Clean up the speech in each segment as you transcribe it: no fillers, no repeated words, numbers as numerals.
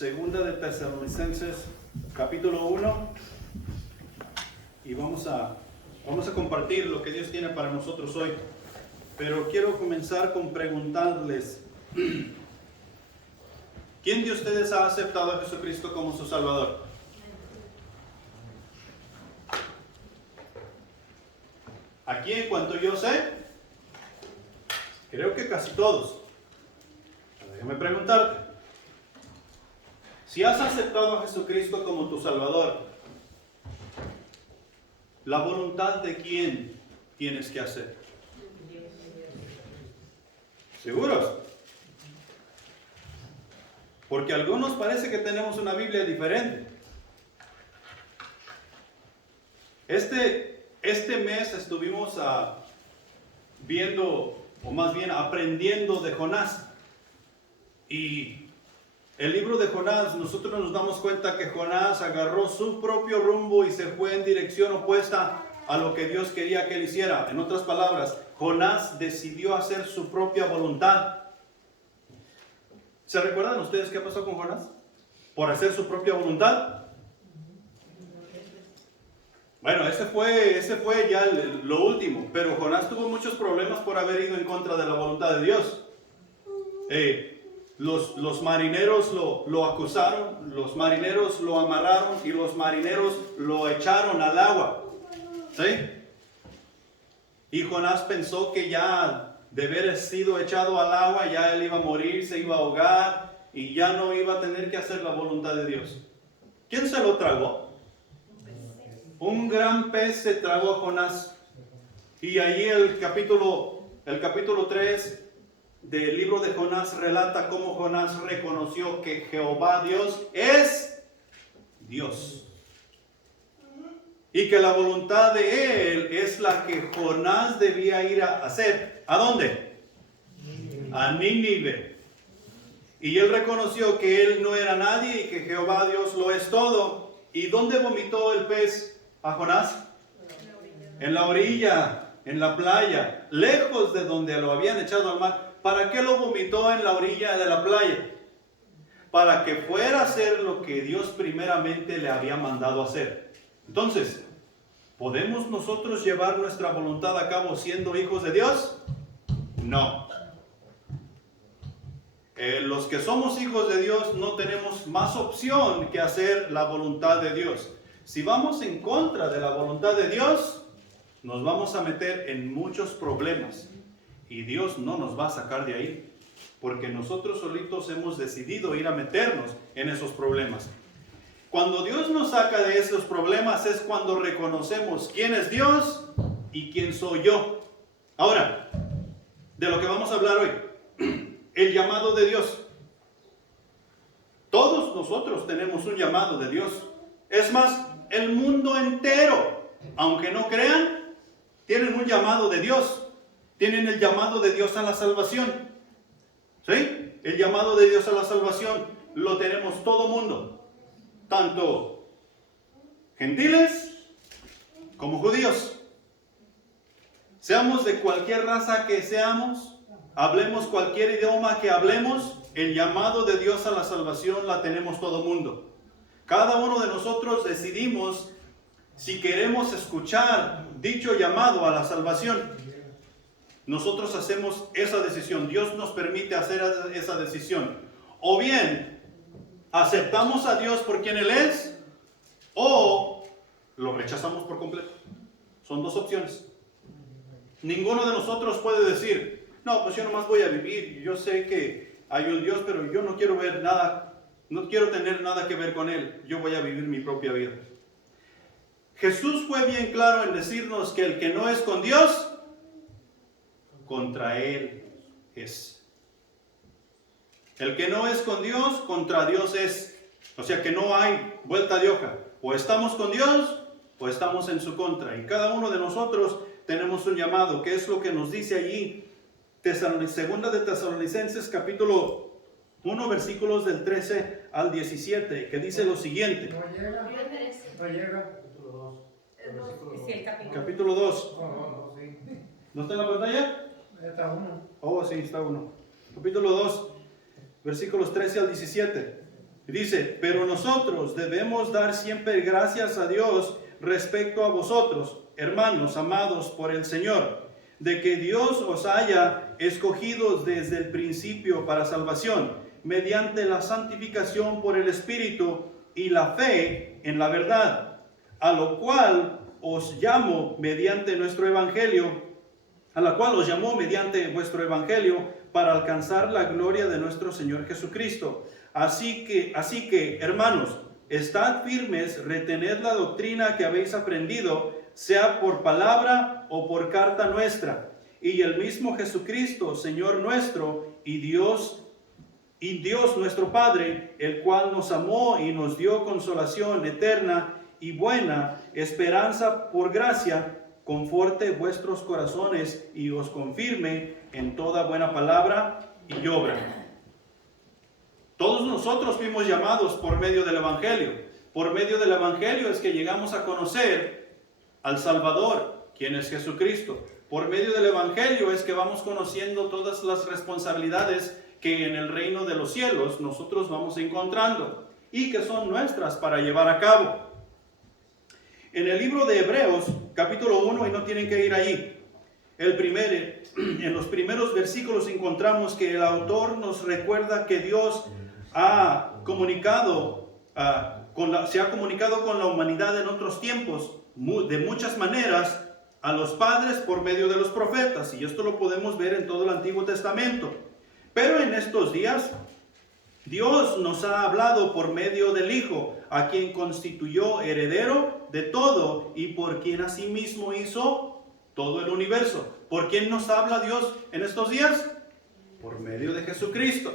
Segunda de Tesalonicenses, capítulo 1, y vamos a compartir lo que Dios tiene para nosotros hoy. Pero quiero comenzar con preguntarles, ¿quién de ustedes ha aceptado a Jesucristo como su Salvador? Aquí, en cuanto yo sé, creo que casi todos. Pero déjame preguntarte, si has aceptado a Jesucristo como tu Salvador, ¿la voluntad de quién tienes que hacer? ¿Seguros? Porque a algunos parece que tenemos una Biblia diferente. Este mes estuvimos viendo, o más bien aprendiendo de Jonás. Y el libro de Jonás, nosotros nos damos cuenta que Jonás agarró su propio rumbo y se fue en dirección opuesta a lo que Dios quería que él hiciera. En otras palabras, Jonás decidió hacer su propia voluntad. ¿Se recuerdan ustedes qué pasó con Jonás? Por hacer su propia voluntad. Bueno, ese fue ya lo último. Pero Jonás tuvo muchos problemas por haber ido en contra de la voluntad de Dios. Los marineros lo acusaron, los marineros lo amarraron y los marineros lo echaron al agua. ¿Sí? Y Jonás pensó que ya de haber sido echado al agua, ya él iba a morir, se iba a ahogar y ya no iba a tener que hacer la voluntad de Dios. ¿Quién se lo tragó? Un gran pez se tragó a Jonás. Y ahí el capítulo 3 del libro de Jonás relata cómo Jonás reconoció que Jehová Dios es Dios. Y que la voluntad de él es la que Jonás debía ir a hacer. ¿A dónde? A Nínive. Y él reconoció que él no era nadie y que Jehová Dios lo es todo. ¿Y dónde vomitó el pez a Jonás? En la orilla, en la playa, lejos de donde lo habían echado al mar. ¿Para qué lo vomitó en la orilla de la playa? Para que fuera a hacer lo que Dios primeramente le había mandado hacer. Entonces, ¿podemos nosotros llevar nuestra voluntad a cabo siendo hijos de Dios? No. Los que somos hijos de Dios no tenemos más opción que hacer la voluntad de Dios. Si vamos en contra de la voluntad de Dios, nos vamos a meter en muchos problemas. Y Dios no nos va a sacar de ahí, porque nosotros solitos hemos decidido ir a meternos en esos problemas. Cuando Dios nos saca de esos problemas es cuando reconocemos quién es Dios y quién soy yo. Ahora, de lo que vamos a hablar hoy, el llamado de Dios. Todos nosotros tenemos un llamado de Dios. Es más, el mundo entero, aunque no crean, tienen un llamado de Dios. Tienen el llamado de Dios a la salvación. ¿Sí? El llamado de Dios a la salvación lo tenemos todo mundo. Tanto gentiles como judíos. Seamos de cualquier raza que seamos, hablemos cualquier idioma que hablemos, el llamado de Dios a la salvación la tenemos todo mundo. Cada uno de nosotros decidimos si queremos escuchar dicho llamado a la salvación. Nosotros hacemos esa decisión. Dios nos permite hacer esa decisión. O bien, aceptamos a Dios por quien Él es, o lo rechazamos por completo. Son dos opciones. Ninguno de nosotros puede decir, no, pues yo nomás voy a vivir. Yo sé que hay un Dios, pero yo no quiero ver nada, no quiero tener nada que ver con Él. Yo voy a vivir mi propia vida. Jesús fue bien claro en decirnos que el que no es con Dios, contra Él es. El que no es con Dios, contra Dios es. O sea que no hay vuelta de hoja. O estamos con Dios, o estamos en su contra. Y cada uno de nosotros tenemos un llamado. ¿Qué es lo que nos dice allí? Segunda de Tesalonicenses, capítulo 1, versículos del 13 al 17, que dice lo siguiente. No llega. Capítulo 2. No, sí. ¿No está en la pantalla? Está uno. Oh, sí, está uno. Capítulo 2, versículos 13 al 17. Y dice, pero nosotros debemos dar siempre gracias a Dios respecto a vosotros, hermanos amados por el Señor, de que Dios os haya escogido desde el principio para salvación, mediante la santificación por el Espíritu y la fe en la verdad, a lo cual os llamo mediante nuestro Evangelio, a la cual os llamó mediante vuestro Evangelio para alcanzar la gloria de nuestro Señor Jesucristo. Así que, hermanos, estad firmes, retened la doctrina que habéis aprendido, sea por palabra o por carta nuestra. Y el mismo Jesucristo, Señor nuestro, y Dios nuestro Padre, el cual nos amó y nos dio consolación eterna y buena esperanza por gracia, conforte vuestros corazones y os confirme en toda buena palabra y obra. Todos nosotros fuimos llamados por medio del Evangelio. Por medio del Evangelio es que llegamos a conocer al Salvador, quien es Jesucristo. Por medio del Evangelio es que vamos conociendo todas las responsabilidades que en el reino de los cielos nosotros vamos encontrando y que son nuestras para llevar a cabo. En el libro de Hebreos, capítulo 1, y no tienen que ir allí, en los primeros versículos encontramos que el autor nos recuerda que Dios se ha comunicado con la humanidad en otros tiempos de muchas maneras a los padres por medio de los profetas, y esto lo podemos ver en todo el Antiguo Testamento. Pero en estos días Dios nos ha hablado por medio del Hijo, a quien constituyó heredero de todo y por quien asimismo hizo todo el universo. ¿Por quién nos habla Dios en estos días? Por medio de Jesucristo.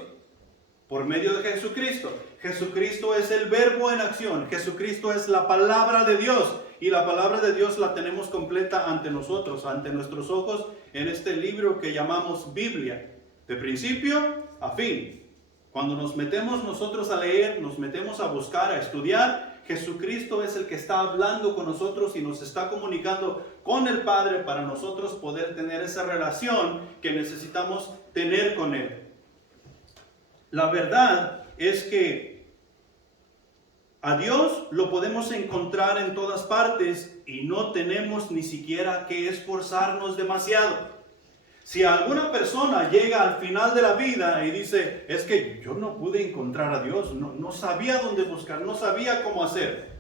Por medio de Jesucristo. Jesucristo es el verbo en acción. Jesucristo es la palabra de Dios. Y la palabra de Dios la tenemos completa ante nosotros, ante nuestros ojos, en este libro que llamamos Biblia. De principio a fin. Cuando nos metemos nosotros a leer, nos metemos a buscar, a estudiar, Jesucristo es el que está hablando con nosotros y nos está comunicando con el Padre para nosotros poder tener esa relación que necesitamos tener con Él. La verdad es que a Dios lo podemos encontrar en todas partes y no tenemos ni siquiera que esforzarnos demasiado. Si alguna persona llega al final de la vida y dice, es que yo no pude encontrar a Dios, no sabía dónde buscar, no sabía cómo hacer.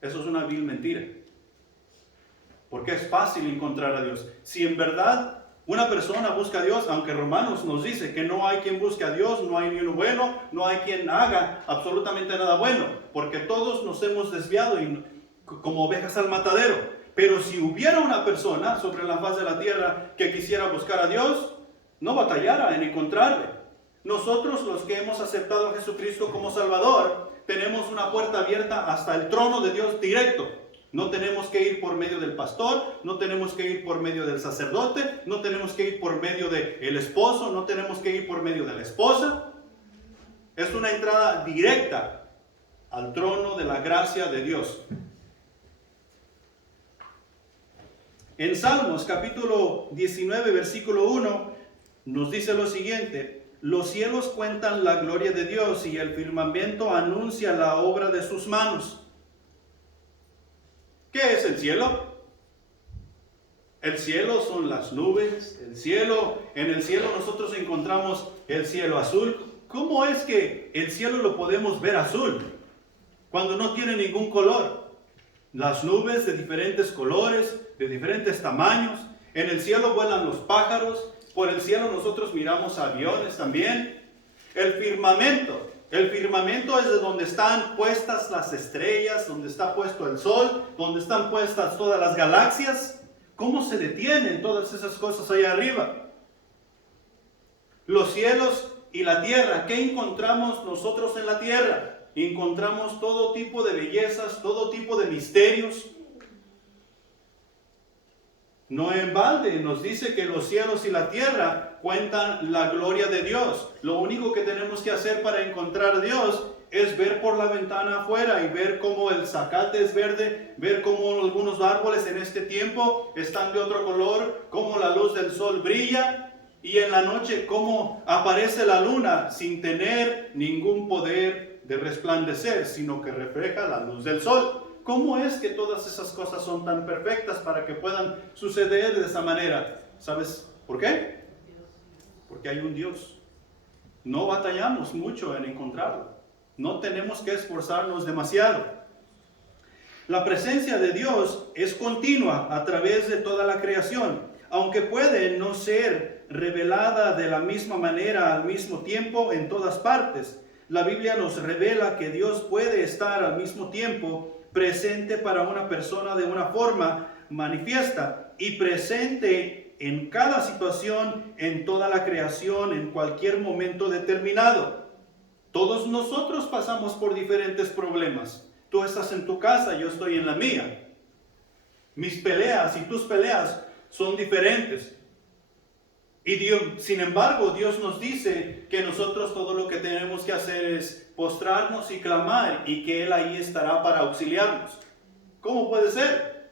Eso es una vil mentira. Porque es fácil encontrar a Dios. Si en verdad una persona busca a Dios, aunque Romanos nos dice que no hay quien busque a Dios, no hay ni uno bueno, no hay quien haga absolutamente nada bueno, porque todos nos hemos desviado como ovejas al matadero. Pero si hubiera una persona sobre la faz de la tierra que quisiera buscar a Dios, no batallara en encontrarle. Nosotros, los que hemos aceptado a Jesucristo como Salvador, tenemos una puerta abierta hasta el trono de Dios directo. No tenemos que ir por medio del pastor, no tenemos que ir por medio del sacerdote, no tenemos que ir por medio del esposo, no tenemos que ir por medio de la esposa. Es una entrada directa al trono de la gracia de Dios. En Salmos capítulo 19, versículo 1, nos dice lo siguiente: los cielos cuentan la gloria de Dios y el firmamento anuncia la obra de sus manos. ¿Qué es el cielo? El cielo son las nubes, en el cielo nosotros encontramos el cielo azul. ¿Cómo es que el cielo lo podemos ver azul cuando no tiene ningún color? Las nubes de diferentes colores, de diferentes tamaños. En el cielo vuelan los pájaros. Por el cielo nosotros miramos aviones también. El firmamento es de donde están puestas las estrellas, donde está puesto el sol, donde están puestas todas las galaxias. ¿Cómo se detienen todas esas cosas allá arriba? Los cielos y la tierra. ¿Qué encontramos nosotros en la tierra? Encontramos todo tipo de bellezas, todo tipo de misterios. No en balde nos dice que los cielos y la tierra cuentan la gloria de Dios. Lo único que tenemos que hacer para encontrar a Dios es ver por la ventana afuera y ver cómo el zacate es verde, ver cómo algunos árboles en este tiempo están de otro color, cómo la luz del sol brilla y en la noche cómo aparece la luna sin tener ningún poder de resplandecer, sino que refleja la luz del sol. ¿Cómo es que todas esas cosas son tan perfectas para que puedan suceder de esa manera? ¿Sabes por qué? Porque hay un Dios. No batallamos mucho en encontrarlo. No tenemos que esforzarnos demasiado. La presencia de Dios es continua a través de toda la creación, aunque puede no ser revelada de la misma manera al mismo tiempo en todas partes. La Biblia nos revela que Dios puede estar al mismo tiempo presente para una persona de una forma manifiesta y presente en cada situación, en toda la creación, en cualquier momento determinado. Todos nosotros pasamos por diferentes problemas. Tú estás en tu casa, yo estoy en la mía. Mis peleas y tus peleas son diferentes. Y Dios, sin embargo, Dios nos dice que nosotros todo lo que tenemos que hacer es postrarnos y clamar y que Él ahí estará para auxiliarnos. ¿Cómo puede ser?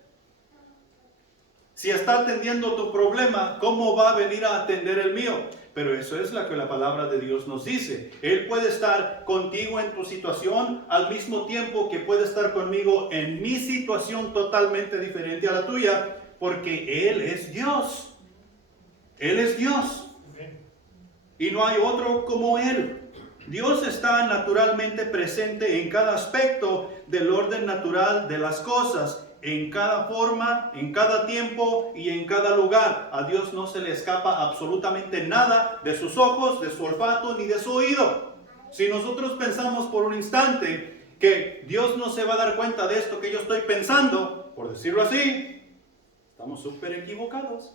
Si está atendiendo tu problema, ¿cómo va a venir a atender el mío? Pero eso es lo que la palabra de Dios nos dice. Él puede estar contigo en tu situación al mismo tiempo que puede estar conmigo en mi situación totalmente diferente a la tuya, porque Él es Dios. Él es Dios. Y no hay otro como Él. Dios está naturalmente presente en cada aspecto del orden natural de las cosas, en cada forma, en cada tiempo y en cada lugar. A Dios no se le escapa absolutamente nada de sus ojos, de su olfato ni de su oído. Si nosotros pensamos por un instante que Dios no se va a dar cuenta de esto que yo estoy pensando, por decirlo así, estamos súper equivocados.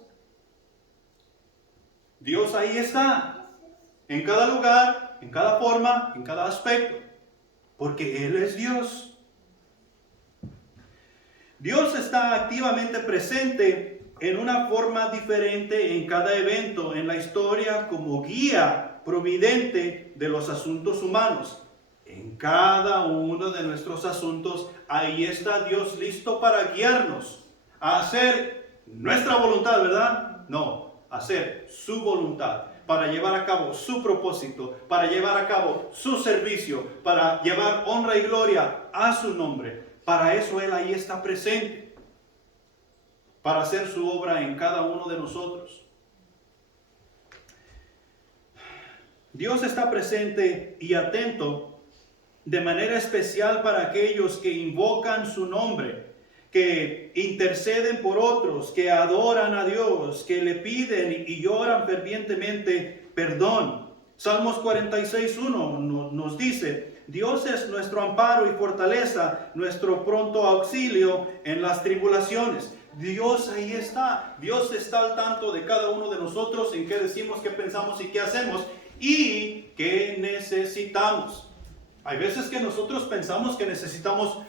Dios ahí está, en cada lugar, en cada forma, en cada aspecto, porque Él es Dios. Dios está activamente presente en una forma diferente en cada evento en la historia como guía providente de los asuntos humanos. En cada uno de nuestros asuntos, ahí está Dios listo para guiarnos a hacer nuestra voluntad, ¿verdad? No, hacer su voluntad, para llevar a cabo su propósito, para llevar a cabo su servicio, para llevar honra y gloria a su nombre. Para eso Él ahí está presente, para hacer su obra en cada uno de nosotros. Dios está presente y atento de manera especial para aquellos que invocan su nombre, que interceden por otros, que adoran a Dios, que le piden y lloran fervientemente perdón. Salmos 46:1 nos dice: Dios es nuestro amparo y fortaleza, nuestro pronto auxilio en las tribulaciones. Dios ahí está. Dios está al tanto de cada uno de nosotros, en qué decimos, qué pensamos y qué hacemos y qué necesitamos. Hay veces que nosotros pensamos que necesitamos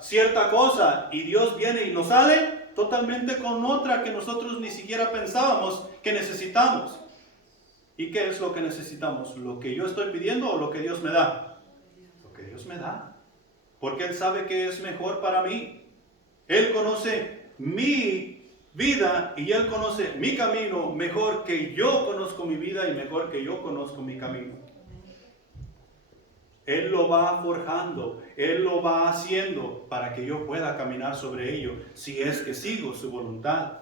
cierta cosa y Dios viene y nos sale totalmente con otra que nosotros ni siquiera pensábamos que necesitamos. ¿Y qué es lo que necesitamos? ¿Lo que yo estoy pidiendo o lo que Dios me da? Lo que Dios me da. Porque Él sabe que es mejor para mí. Él conoce mi vida y Él conoce mi camino mejor que yo conozco mi vida y mejor que yo conozco mi camino. Él lo va forjando, Él lo va haciendo para que yo pueda caminar sobre ello, si es que sigo su voluntad.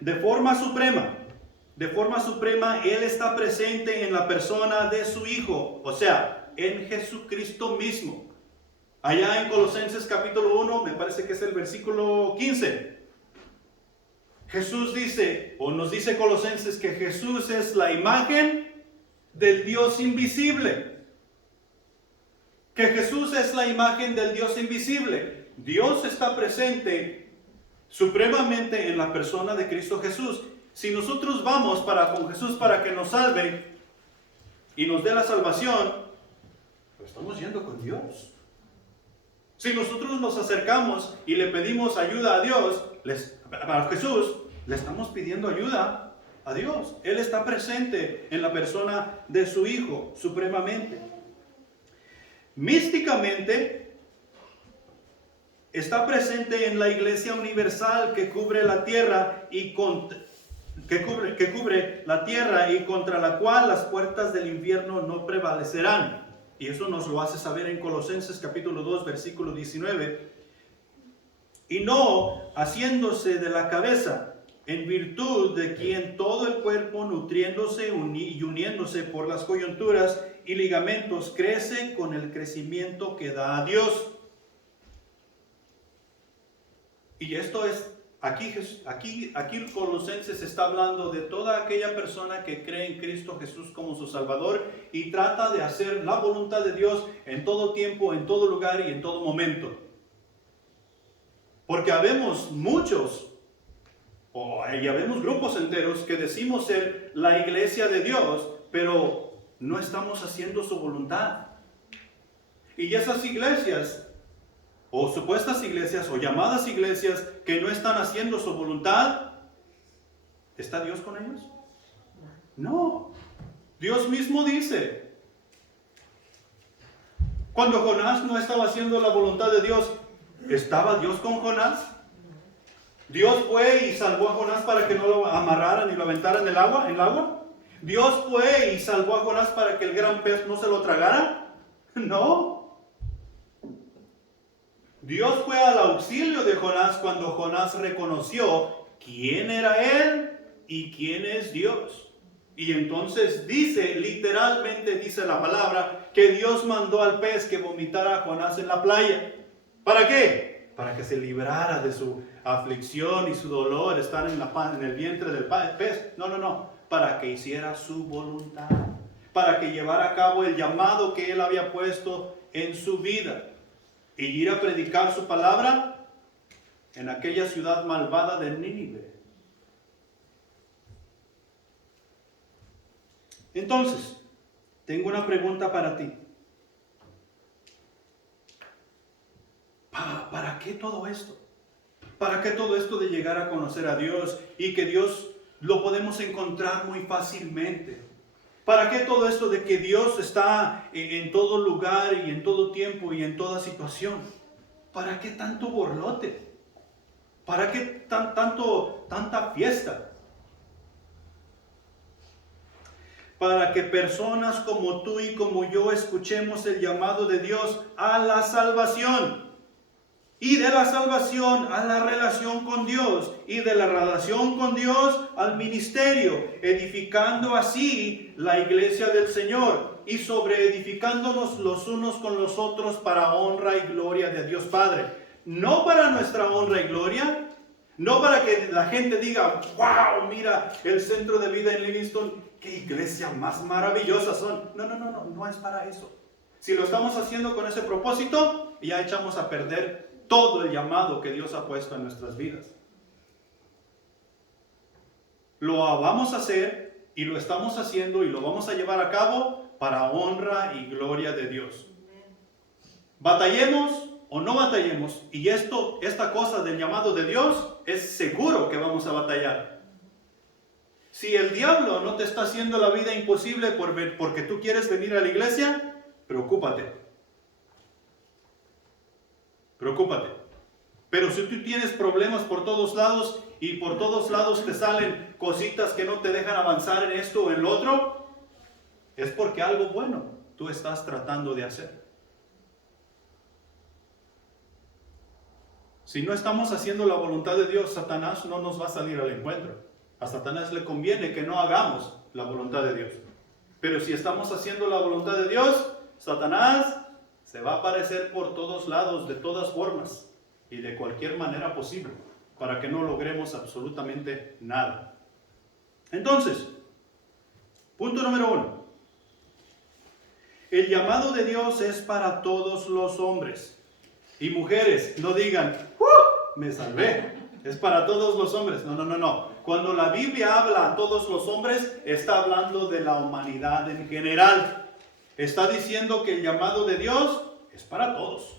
De forma suprema, Él está presente en la persona de su Hijo, o sea, en Jesucristo mismo. Allá en Colosenses capítulo 1, me parece que es el versículo 15. Jesús dice, o nos dice Colosenses, que Jesús es la imagen del Dios invisible. Que Jesús es la imagen del Dios invisible. Dios está presente supremamente en la persona de Cristo Jesús. Si nosotros vamos con Jesús para que nos salve y nos dé la salvación, pues estamos yendo con Dios. Si nosotros nos acercamos y le pedimos ayuda a Dios, a Jesús, le estamos pidiendo ayuda a Dios. Él está presente en la persona de su Hijo, supremamente. Místicamente, está presente en la iglesia universal que cubre la tierra y que cubre la tierra y contra la cual las puertas del infierno no prevalecerán. Y eso nos lo hace saber en Colosenses capítulo 2, versículo 19. Y no haciéndose de la cabeza, en virtud de quien todo el cuerpo, nutriéndose y uniéndose por las coyunturas y ligamentos, crece con el crecimiento que da a Dios. Y esto es, aquí Colosenses está hablando de toda aquella persona que cree en Cristo Jesús como su Salvador y trata de hacer la voluntad de Dios en todo tiempo, en todo lugar y en todo momento. Porque habemos muchos, y habemos grupos enteros que decimos ser la iglesia de Dios, pero no estamos haciendo su voluntad. Y esas iglesias, o supuestas iglesias, o llamadas iglesias que no están haciendo su voluntad, ¿está Dios con ellos? No. Dios mismo dice, cuando Jonás no estaba haciendo la voluntad de Dios, ¿estaba Dios con Jonás? ¿Dios fue y salvó a Jonás para que no lo amarraran y lo aventaran en el agua? ¿Dios fue y salvó a Jonás para que el gran pez no se lo tragara? No. Dios fue al auxilio de Jonás cuando Jonás reconoció quién era él y quién es Dios. Y entonces literalmente dice la palabra, que Dios mandó al pez que vomitara a Jonás en la playa. ¿Para qué? Para que se librara de su aflicción y su dolor, estar en el vientre del pez. No. Para que hiciera su voluntad. Para que llevara a cabo el llamado que él había puesto en su vida. Y ir a predicar su palabra en aquella ciudad malvada de Nínive. Entonces, tengo una pregunta para ti. ¿Para qué todo esto? ¿Para qué todo esto de llegar a conocer a Dios y que Dios lo podemos encontrar muy fácilmente? ¿Para qué todo esto de que Dios está en todo lugar y en todo tiempo y en toda situación? ¿Para qué tanto borlote? ¿Para qué tanta fiesta? Para que personas como tú y como yo escuchemos el llamado de Dios a la salvación. Y de la salvación a la relación con Dios. Y de la relación con Dios al ministerio. Edificando así la iglesia del Señor. Y sobreedificándonos los unos con los otros para honra y gloria de Dios Padre. No para nuestra honra y gloria. No para que la gente diga, wow, mira el centro de vida en Livingston. ¡Qué iglesia más maravillosa son! No es para eso. Si lo estamos haciendo con ese propósito, ya echamos a perder todo el llamado que Dios ha puesto en nuestras vidas. Lo vamos a hacer y lo estamos haciendo y lo vamos a llevar a cabo para honra y gloria de Dios. Batallemos o no batallemos, y esta cosa del llamado de Dios es seguro que vamos a batallar. Si el diablo no te está haciendo la vida imposible porque tú quieres venir a la iglesia, preocúpate. Pero si tú tienes problemas por todos lados y por todos lados te salen cositas que no te dejan avanzar en esto o en lo otro, es porque algo bueno tú estás tratando de hacer. Si no estamos haciendo la voluntad de Dios, Satanás no nos va a salir al encuentro. A Satanás le conviene que no hagamos la voluntad de Dios. Pero si estamos haciendo la voluntad de Dios, Satanás se va a aparecer por todos lados, de todas formas y de cualquier manera posible, para que no logremos absolutamente nada. Entonces, punto número 1. El llamado de Dios es para todos los hombres. Y mujeres, no digan, me salvé. Es para todos los hombres. No. Cuando la Biblia habla a todos los hombres, está hablando de la humanidad en general. Está diciendo que el llamado de Dios es para todos.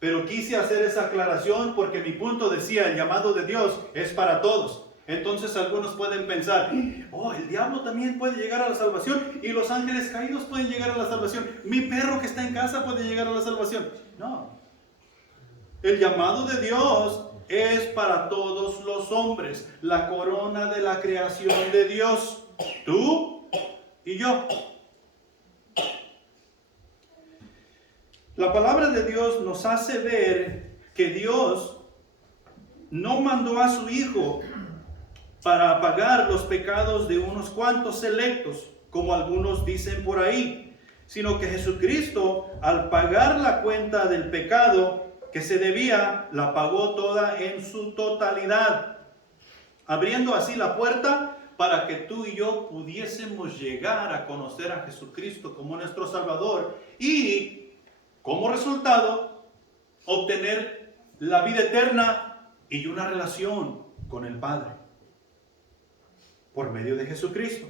Pero quise hacer esa aclaración porque mi punto decía, el llamado de Dios es para todos. Entonces algunos pueden pensar, el diablo también puede llegar a la salvación y los ángeles caídos pueden llegar a la salvación. Mi perro que está en casa puede llegar a la salvación. No. El llamado de Dios es para todos los hombres, la corona de la creación de Dios, tú y yo. La palabra de Dios nos hace ver que Dios no mandó a su Hijo para pagar los pecados de unos cuantos selectos, como algunos dicen por ahí, sino que Jesucristo, al pagar la cuenta del pecado que se debía, la pagó toda en su totalidad, abriendo así la puerta para que tú y yo pudiésemos llegar a conocer a Jesucristo como nuestro Salvador y, como resultado, obtener la vida eterna y una relación con el Padre por medio de Jesucristo.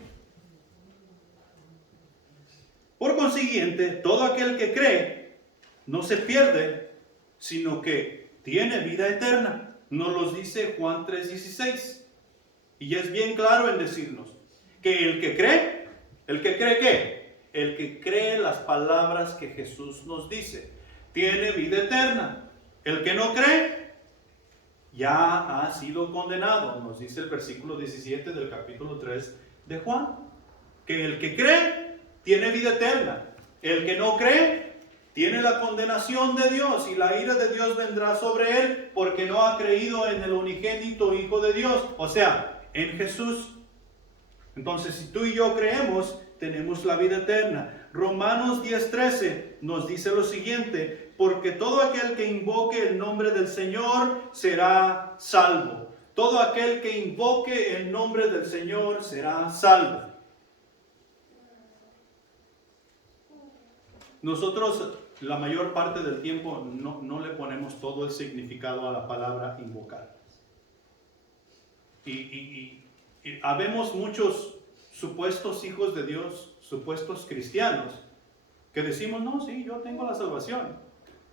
Por consiguiente, todo aquel que cree no se pierde, sino que tiene vida eterna. Nos lo dice Juan 3:16. Y es bien claro en decirnos que el que cree ¿qué? El que cree las palabras que Jesús nos dice, tiene vida eterna. El que no cree, ya ha sido condenado. Nos dice el versículo 17 del capítulo 3 de Juan. Que el que cree, tiene vida eterna. El que no cree, tiene la condenación de Dios y la ira de Dios vendrá sobre él porque no ha creído en el unigénito Hijo de Dios, o sea, en Jesús. Entonces, si tú y yo creemos, tenemos la vida eterna. Romanos 10:13 nos dice lo siguiente: porque todo aquel que invoque el nombre del Señor será salvo. Todo aquel que invoque el nombre del Señor será salvo. Nosotros la mayor parte del tiempo no le ponemos todo el significado a la palabra invocar. Y habemos muchos supuestos hijos de Dios, supuestos cristianos, que decimos, no, sí, yo tengo la salvación.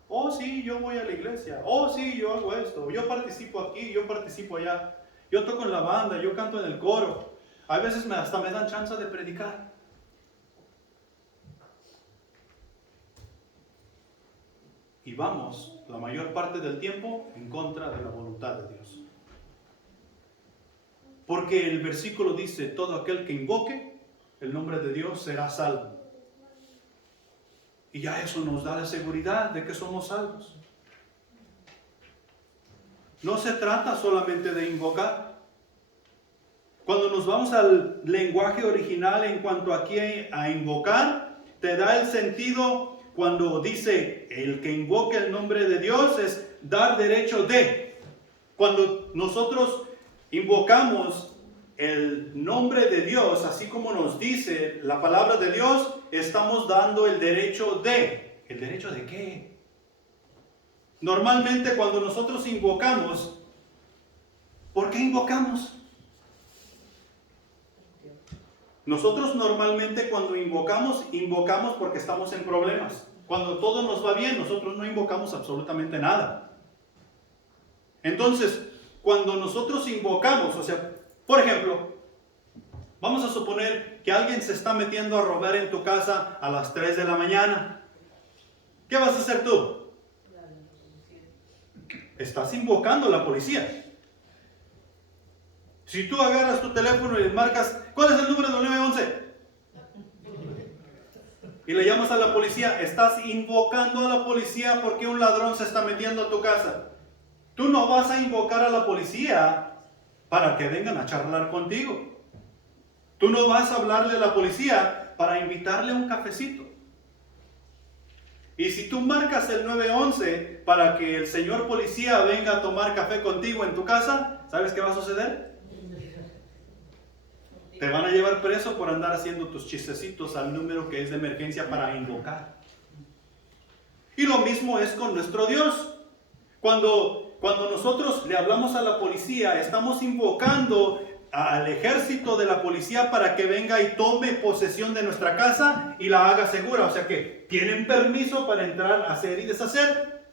Oh, sí, yo voy a la iglesia. Oh, sí, yo hago esto. Yo participo aquí, yo participo allá. Yo toco en la banda, yo canto en el coro. A veces hasta me dan chance de predicar. Y vamos, la mayor parte del tiempo, en contra de la voluntad de Dios. Porque el versículo dice, todo aquel que invoque el nombre de Dios será salvo. Y ya eso nos da la seguridad de que somos salvos. No se trata solamente de invocar. Cuando nos vamos al lenguaje original en cuanto aquí a invocar, te da el sentido cuando dice el que invoque el nombre de Dios es dar derecho de. Cuando nosotros invocamos el nombre de Dios, así como nos dice la palabra de Dios, estamos dando el derecho de. ¿El derecho de qué? Normalmente cuando nosotros invocamos, ¿por qué invocamos? Nosotros normalmente cuando invocamos porque estamos en problemas. Cuando todo nos va bien, nosotros no invocamos absolutamente nada. Entonces, cuando nosotros invocamos, o sea, por ejemplo, vamos a suponer que alguien se está metiendo a robar en tu casa a las 3 de la mañana. ¿Qué vas a hacer tú? Estás invocando a la policía. Si tú agarras tu teléfono y le marcas, ¿cuál es el número del 911? Y le llamas a la policía, estás invocando a la policía porque un ladrón se está metiendo a tu casa. Tú no vas a invocar a la policía para que vengan a charlar contigo. Tú no vas a hablarle a la policía para invitarle a un cafecito. Y si tú marcas el 911 para que el señor policía venga a tomar café contigo en tu casa, ¿sabes qué va a suceder? Te van a llevar preso por andar haciendo tus chistecitos al número que es de emergencia para invocar. Y lo mismo es con nuestro Dios. Cuando nosotros le hablamos a la policía, estamos invocando al ejército de la policía para que venga y tome posesión de nuestra casa y la haga segura. O sea que tienen permiso para entrar, hacer y deshacer.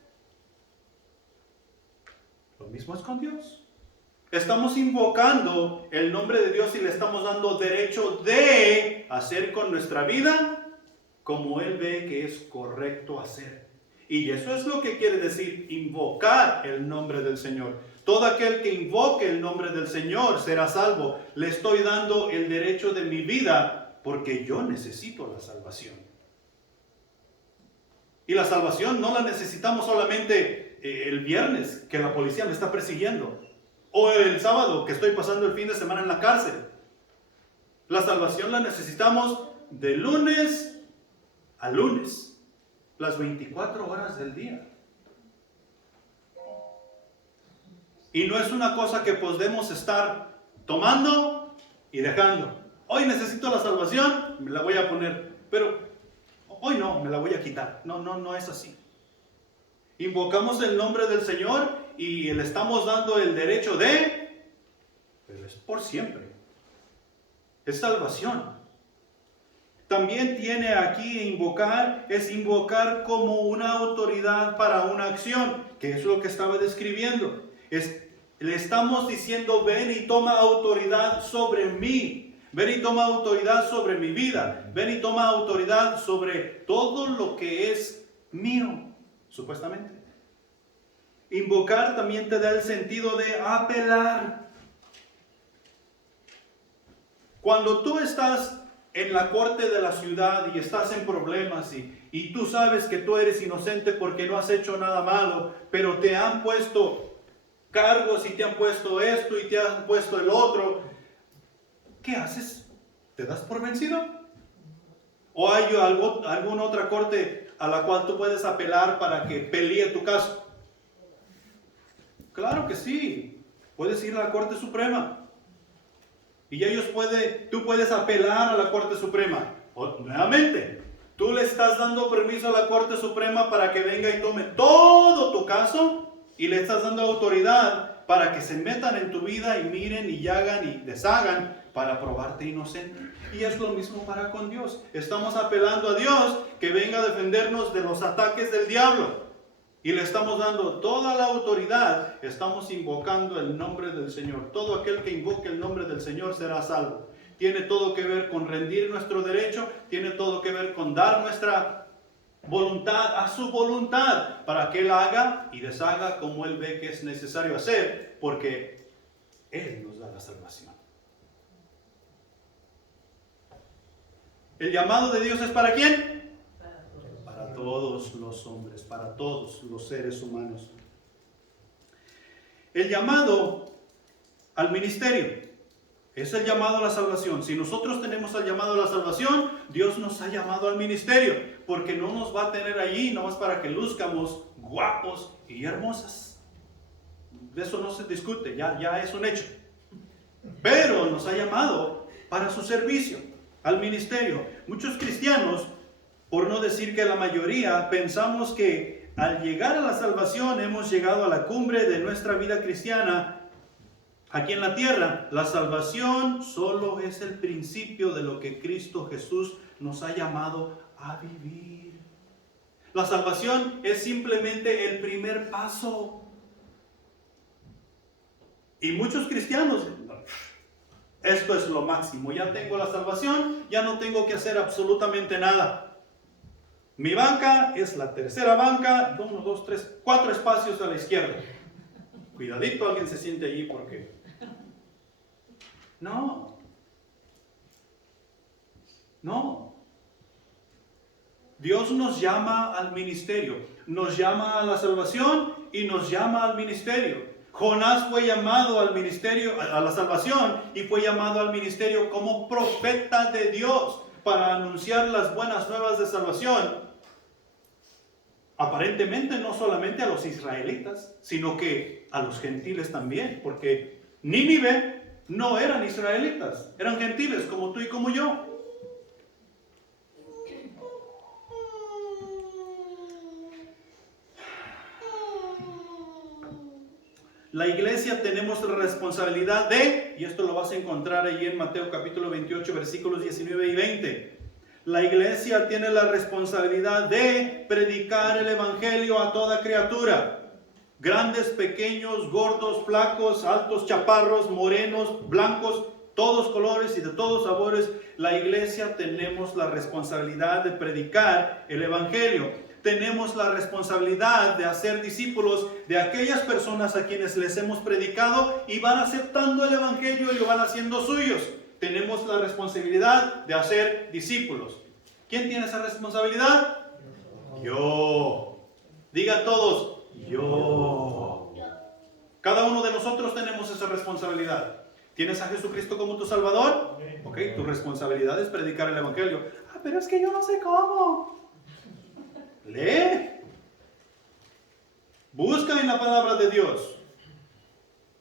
Lo mismo es con Dios. Estamos invocando el nombre de Dios y le estamos dando derecho de hacer con nuestra vida como Él ve que es correcto hacer. Y eso es lo que quiere decir invocar el nombre del Señor. Todo aquel que invoque el nombre del Señor será salvo. Le estoy dando el derecho de mi vida porque yo necesito la salvación. Y la salvación no la necesitamos solamente el viernes que la policía me está persiguiendo o el sábado que estoy pasando el fin de semana en la cárcel. La salvación la necesitamos de lunes a lunes, las 24 horas del día. Y no es una cosa que podemos estar tomando y dejando. Hoy necesito la salvación, me la voy a poner, pero hoy no, me la voy a quitar. No es así. Invocamos el nombre del Señor y le estamos dando el derecho de, pero es por siempre. Es salvación. También tiene aquí invocar, es invocar como una autoridad para una acción, que es lo que estaba describiendo. Le estamos diciendo, ven y toma autoridad sobre mí. Ven y toma autoridad sobre mi vida. Ven y toma autoridad sobre todo lo que es mío, supuestamente. Invocar también te da el sentido de apelar. Cuando tú estás en la corte de la ciudad y estás en problemas y tú sabes que tú eres inocente porque no has hecho nada malo, pero te han puesto cargos y te han puesto esto y te han puesto el otro, ¿qué haces? ¿Te das por vencido? ¿O hay alguna otra corte a la cual tú puedes apelar para que pelee tu caso? Claro que sí, puedes ir a la Corte Suprema. Y tú puedes apelar a la Corte Suprema. Nuevamente, tú le estás dando permiso a la Corte Suprema para que venga y tome todo tu caso y le estás dando autoridad para que se metan en tu vida y miren y hagan y deshagan para probarte inocente. Y es lo mismo para con Dios. Estamos apelando a Dios que venga a defendernos de los ataques del diablo. Y le estamos dando toda la autoridad, estamos invocando el nombre del Señor. Todo aquel que invoque el nombre del Señor será salvo. Tiene todo que ver con rendir nuestro derecho, tiene todo que ver con dar nuestra voluntad a su voluntad, para que Él haga y deshaga como Él ve que es necesario hacer, porque Él nos da la salvación. ¿El llamado de Dios es para quién? Para todos los hombres, para todos los seres humanos. El llamado al ministerio es el llamado a la salvación. Si nosotros tenemos el llamado a la salvación, Dios nos ha llamado al ministerio, porque no nos va a tener allí nomás para que luzcamos guapos y hermosas. De eso no se discute, ya es un hecho. Pero nos ha llamado para su servicio, al ministerio. Muchos cristianos, por no decir que la mayoría, pensamos que al llegar a la salvación hemos llegado a la cumbre de nuestra vida cristiana aquí en la tierra. La salvación solo es el principio de lo que Cristo Jesús nos ha llamado a vivir. La salvación es simplemente el primer paso. Y muchos cristianos, esto es lo máximo, ya tengo la salvación, ya no tengo que hacer absolutamente nada. Mi banca es la tercera banca, 1, 2, 3, 4 espacios a la izquierda. Cuidadito, alguien se siente allí porque... No. Dios nos llama al ministerio, nos llama a la salvación y nos llama al ministerio. Jonás fue llamado al ministerio, a la salvación, y fue llamado al ministerio como profeta de Dios para anunciar las buenas nuevas de salvación. Aparentemente no solamente a los israelitas, sino que a los gentiles también, porque Nínive no eran israelitas, eran gentiles como tú y como yo. La iglesia tenemos la responsabilidad de, y esto lo vas a encontrar ahí en Mateo capítulo 28, versículos 19 y 20. La iglesia tiene la responsabilidad de predicar el evangelio a toda criatura. Grandes, pequeños, gordos, flacos, altos, chaparros, morenos, blancos, todos colores y de todos sabores. La iglesia tenemos la responsabilidad de predicar el evangelio. tenemos la responsabilidad de hacer discípulos de aquellas personas a quienes les hemos predicado y van aceptando el Evangelio y lo van haciendo suyos. Tenemos la responsabilidad de hacer discípulos. ¿Quién tiene esa responsabilidad? Yo. Diga todos, yo. Cada uno de nosotros tenemos esa responsabilidad. ¿Tienes a Jesucristo como tu Salvador? Ok, tu responsabilidad es predicar el Evangelio. Ah, pero es que yo no sé cómo. Lee. Busca en la palabra de Dios.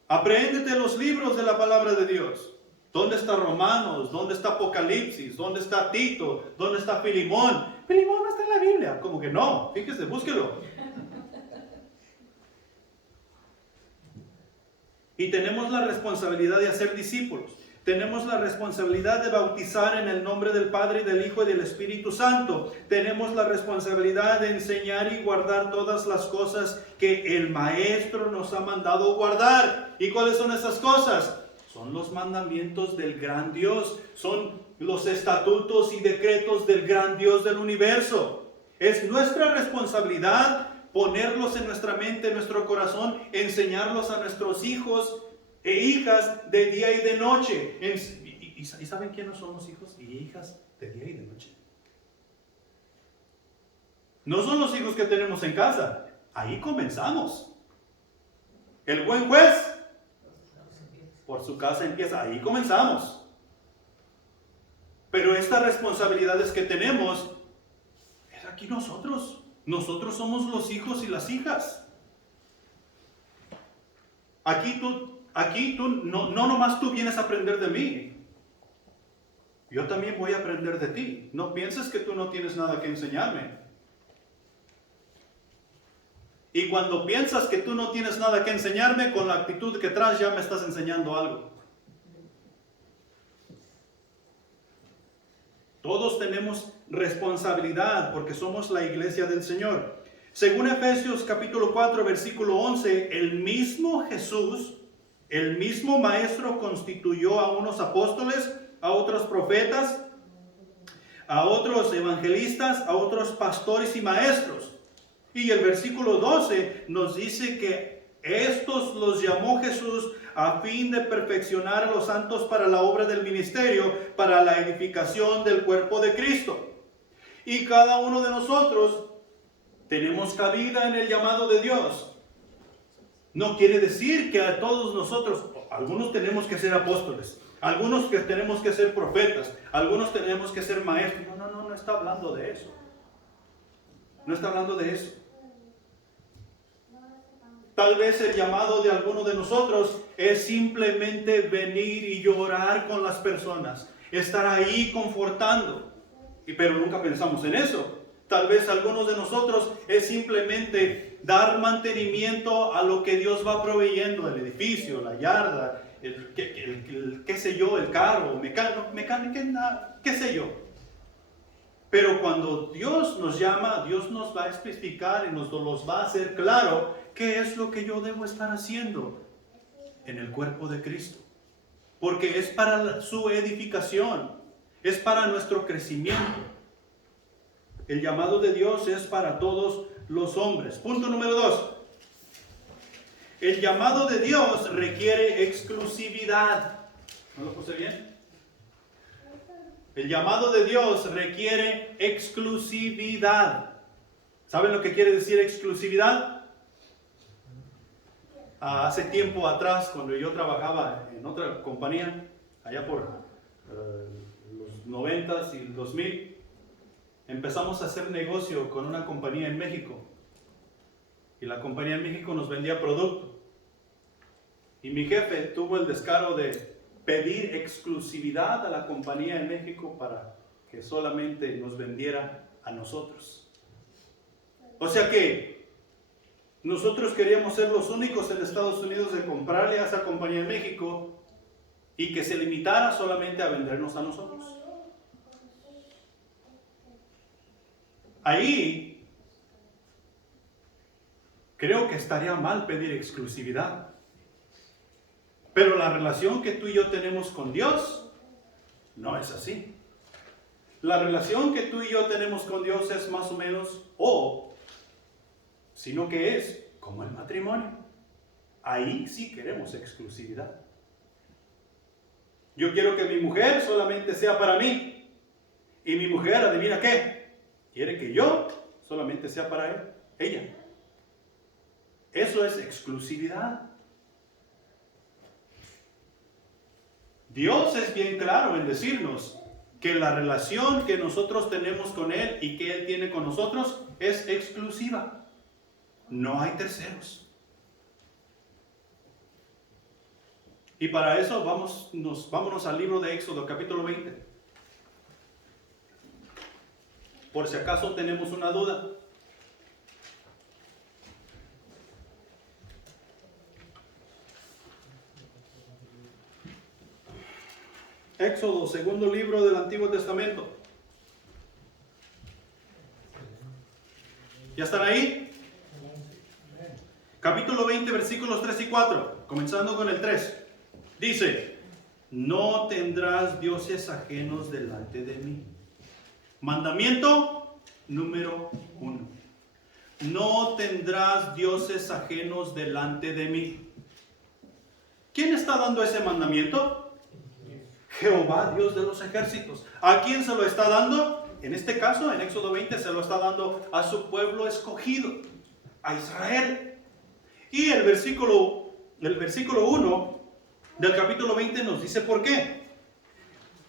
Apréndete los libros de la palabra de Dios. ¿Dónde está Romanos? ¿Dónde está Apocalipsis? ¿Dónde está Tito? ¿Dónde está Filimón? Filimón no está en la Biblia. Como que no. Fíjese, búsquelo. Y tenemos la responsabilidad de hacer discípulos. Tenemos la responsabilidad de bautizar en el nombre del Padre, del Hijo y del Espíritu Santo. Tenemos la responsabilidad de enseñar y guardar todas las cosas que el Maestro nos ha mandado guardar. ¿Y cuáles son esas cosas? Son los mandamientos del gran Dios. Son los estatutos y decretos del gran Dios del universo. Es nuestra responsabilidad ponerlos en nuestra mente, en nuestro corazón, enseñarlos a nuestros hijos e hijas de día y de noche. ¿Y saben quiénes son los hijos y hijas de día y de noche? No son los hijos que tenemos en casa. Ahí comenzamos. El buen juez por su casa empieza. Ahí comenzamos. Pero estas responsabilidades que tenemos es aquí nosotros. Nosotros somos los hijos y las hijas. Aquí tú no nomás tú vienes a aprender de mí. Yo también voy a aprender de ti. No pienses que tú no tienes nada que enseñarme. Y cuando piensas que tú no tienes nada que enseñarme, con la actitud que traes ya me estás enseñando algo. Todos tenemos responsabilidad porque somos la iglesia del Señor. Según Efesios capítulo 4, versículo 11, el mismo Jesús, el mismo Maestro constituyó a unos apóstoles, a otros profetas, a otros evangelistas, a otros pastores y maestros. Y el versículo 12 nos dice que estos los llamó Jesús a fin de perfeccionar a los santos para la obra del ministerio, para la edificación del cuerpo de Cristo. Y cada uno de nosotros tenemos cabida en el llamado de Dios. No quiere decir que a todos nosotros, algunos tenemos que ser apóstoles, algunos que tenemos que ser profetas, algunos tenemos que ser maestros. No está hablando de eso. No está hablando de eso. Tal vez el llamado de alguno de nosotros es simplemente venir y llorar con las personas, estar ahí confortando, pero nunca pensamos en eso. Tal vez algunos de nosotros es simplemente dar mantenimiento a lo que Dios va proveyendo, el edificio, la yarda, qué sé yo, el carro, mecánica, qué sé yo. Pero cuando Dios nos llama, Dios nos va a especificar y nos los va a hacer claro qué es lo que yo debo estar haciendo en el cuerpo de Cristo. Porque es para su edificación, es para nuestro crecimiento. El llamado de Dios es para todos los hombres. Punto número 2. El llamado de Dios requiere exclusividad. ¿No lo puse bien? El llamado de Dios requiere exclusividad. ¿Saben lo que quiere decir exclusividad? Hace tiempo atrás, cuando yo trabajaba en otra compañía, allá por los 90s y el 2000, empezamos a hacer negocio con una compañía en México. Y la compañía en México nos vendía producto. Y mi jefe tuvo el descaro de pedir exclusividad a la compañía en México para que solamente nos vendiera a nosotros. O sea que nosotros queríamos ser los únicos en Estados Unidos de comprarle a esa compañía en México y que se limitara solamente a vendernos a nosotros. Ahí creo que estaría mal pedir exclusividad. Pero la relación que tú y yo tenemos con Dios no es así. La relación que tú y yo tenemos con Dios es más o menos, o sino que es como el matrimonio. Ahí sí queremos exclusividad. Yo quiero que mi mujer solamente sea para mí. Y mi mujer, adivina qué, quiere que yo solamente sea para ella. Eso es exclusividad. Dios es bien claro en decirnos que la relación que nosotros tenemos con Él y que Él tiene con nosotros es exclusiva. No hay terceros. Y para eso vámonos al libro de Éxodo, capítulo 20. Por si acaso tenemos una duda. Éxodo, segundo libro del Antiguo Testamento. ¿Ya están ahí? Capítulo 20, versículos 3 y 4. Comenzando con el 3. Dice: no tendrás dioses ajenos delante de mí. Mandamiento número 1. No tendrás dioses ajenos delante de mí. ¿Quién está dando ese mandamiento? Jehová, Dios de los ejércitos. ¿A quién se lo está dando? En este caso, en Éxodo 20, se lo está dando a su pueblo escogido, a Israel. Y el versículo 1 del capítulo 20 nos dice por qué.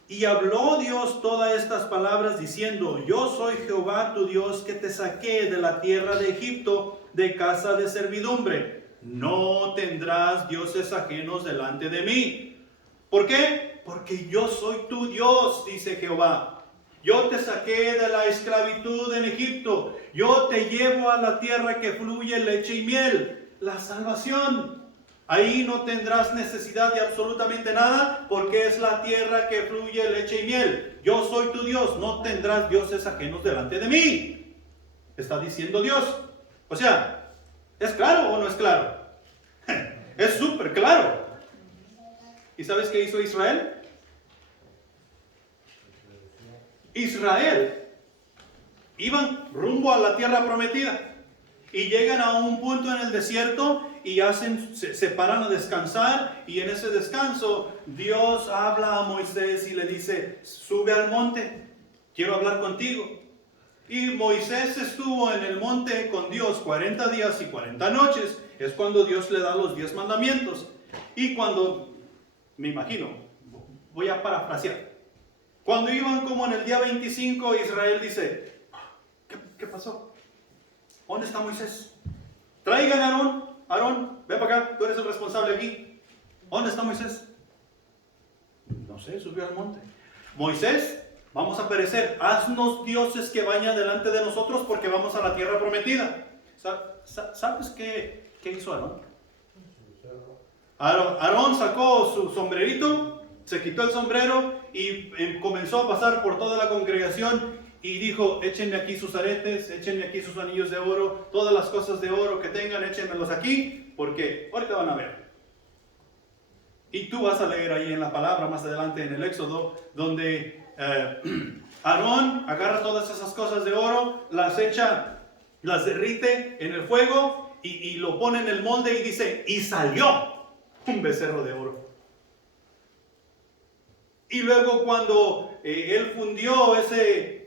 Y habló Dios todas estas palabras diciendo: yo soy Jehová tu Dios, que te saqué de la tierra de Egipto, de casa de servidumbre. No tendrás dioses ajenos delante de mí. ¿Por qué? Porque yo soy tu Dios, dice Jehová. Yo te saqué de la esclavitud en Egipto. Yo te llevo a la tierra que fluye leche y miel. La salvación. Ahí no tendrás necesidad de absolutamente nada, porque es la tierra que fluye leche y miel. Yo soy tu Dios. No tendrás dioses ajenos delante de mí. Está diciendo Dios. O sea, ¿es claro o no es claro? Es súper claro. ¿Y sabes qué hizo Israel? Israel iban rumbo a la tierra prometida y llegan a un punto en el desierto y se paran a descansar, y en ese descanso Dios habla a Moisés y le dice: sube al monte, quiero hablar contigo. Y Moisés estuvo en el monte con Dios 40 días y 40 noches. Es cuando Dios le da los 10 mandamientos. Y cuando, me imagino, voy a parafrasear, cuando iban como en el día 25, Israel dice: ¿Qué pasó? ¿Dónde está Moisés? Traigan a Aarón. Aarón, ven para acá, tú eres el responsable aquí. ¿Dónde está Moisés? No sé, subió al monte. Moisés, vamos a perecer. Haznos dioses que vayan delante de nosotros, porque vamos a la tierra prometida. ¿Sabes qué hizo Aarón? Aarón sacó su sombrerito, se quitó el sombrero y comenzó a pasar por toda la congregación y dijo: échenme aquí sus aretes, échenme aquí sus anillos de oro, todas las cosas de oro que tengan, échenmelos aquí, porque ahorita van a ver. Y tú vas a leer ahí en la palabra más adelante en el Éxodo, donde Aarón agarra todas esas cosas de oro, las echa, las derrite en el fuego y lo pone en el molde y dice: y salió un becerro de oro. Y luego cuando él fundió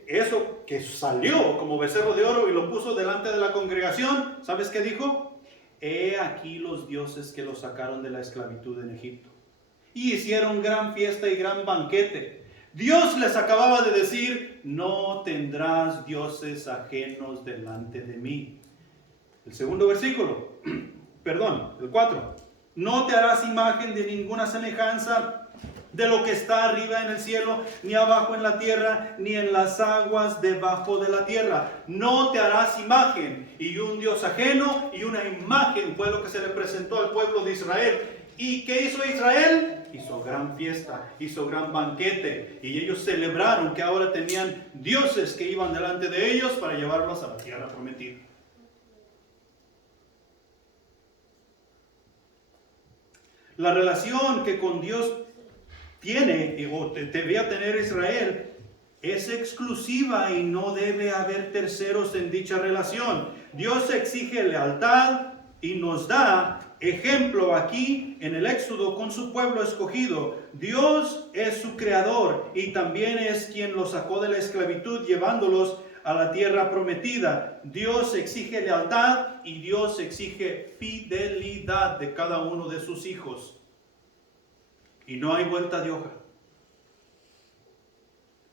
eso que salió como becerro de oro y lo puso delante de la congregación, ¿sabes qué dijo? He aquí los dioses que los sacaron de la esclavitud en Egipto. Y hicieron gran fiesta y gran banquete. Dios les acababa de decir: no tendrás dioses ajenos delante de mí. El segundo versículo, el 4. No te harás imagen de ninguna semejanza de lo que está arriba en el cielo, ni abajo en la tierra, ni en las aguas debajo de la tierra. No te harás imagen. Y un Dios ajeno y una imagen fue lo que se le presentó al pueblo de Israel. ¿Y qué hizo Israel? Hizo gran fiesta, hizo gran banquete. Y ellos celebraron que ahora tenían dioses que iban delante de ellos para llevarlos a la tierra prometida. La relación que con Dios tiene o debía tener Israel es exclusiva y no debe haber terceros en dicha relación. Dios exige lealtad y nos da ejemplo aquí en el Éxodo con su pueblo escogido. Dios es su creador y también es quien los sacó de la esclavitud llevándolos a la tierra prometida. Dios exige lealtad y Dios exige fidelidad de cada uno de sus hijos. Y no hay vuelta de hoja.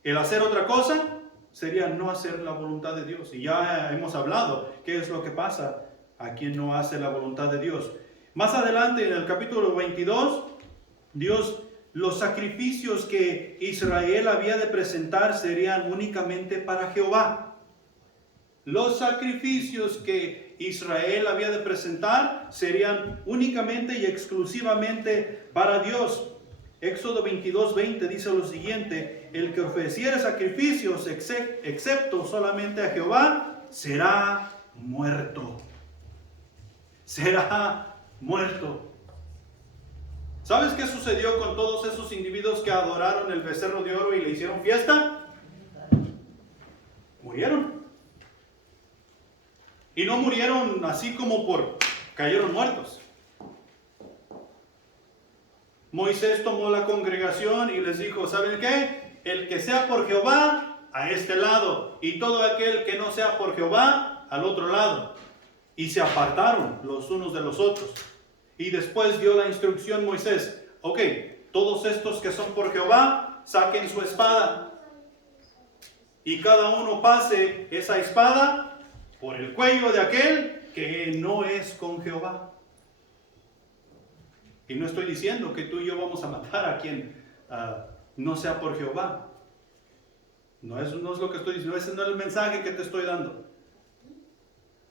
El hacer otra cosa sería no hacer la voluntad de Dios. Y ya hemos hablado qué es lo que pasa a quien no hace la voluntad de Dios. Más adelante en el capítulo 22, los sacrificios que Israel había de presentar serían únicamente para Jehová. Los sacrificios que Israel había de presentar serían únicamente y exclusivamente para Dios. Éxodo 22:20 dice lo siguiente: el que ofreciere sacrificios excepto solamente a Jehová será muerto. Será muerto. ¿Sabes qué sucedió con todos esos individuos que adoraron el becerro de oro y le hicieron fiesta? Murieron. Y no murieron así como cayeron muertos. Moisés tomó la congregación y les dijo: ¿saben qué? El que sea por Jehová, a este lado, y todo aquel que no sea por Jehová, al otro lado. Y se apartaron los unos de los otros. Y después dio la instrucción Moisés: ok, todos estos que son por Jehová, saquen su espada. Y cada uno pase esa espada por el cuello de aquel que no es con Jehová. Y no estoy diciendo que tú y yo vamos a matar a quien no sea por Jehová. No es lo que estoy diciendo, ese no es el mensaje que te estoy dando.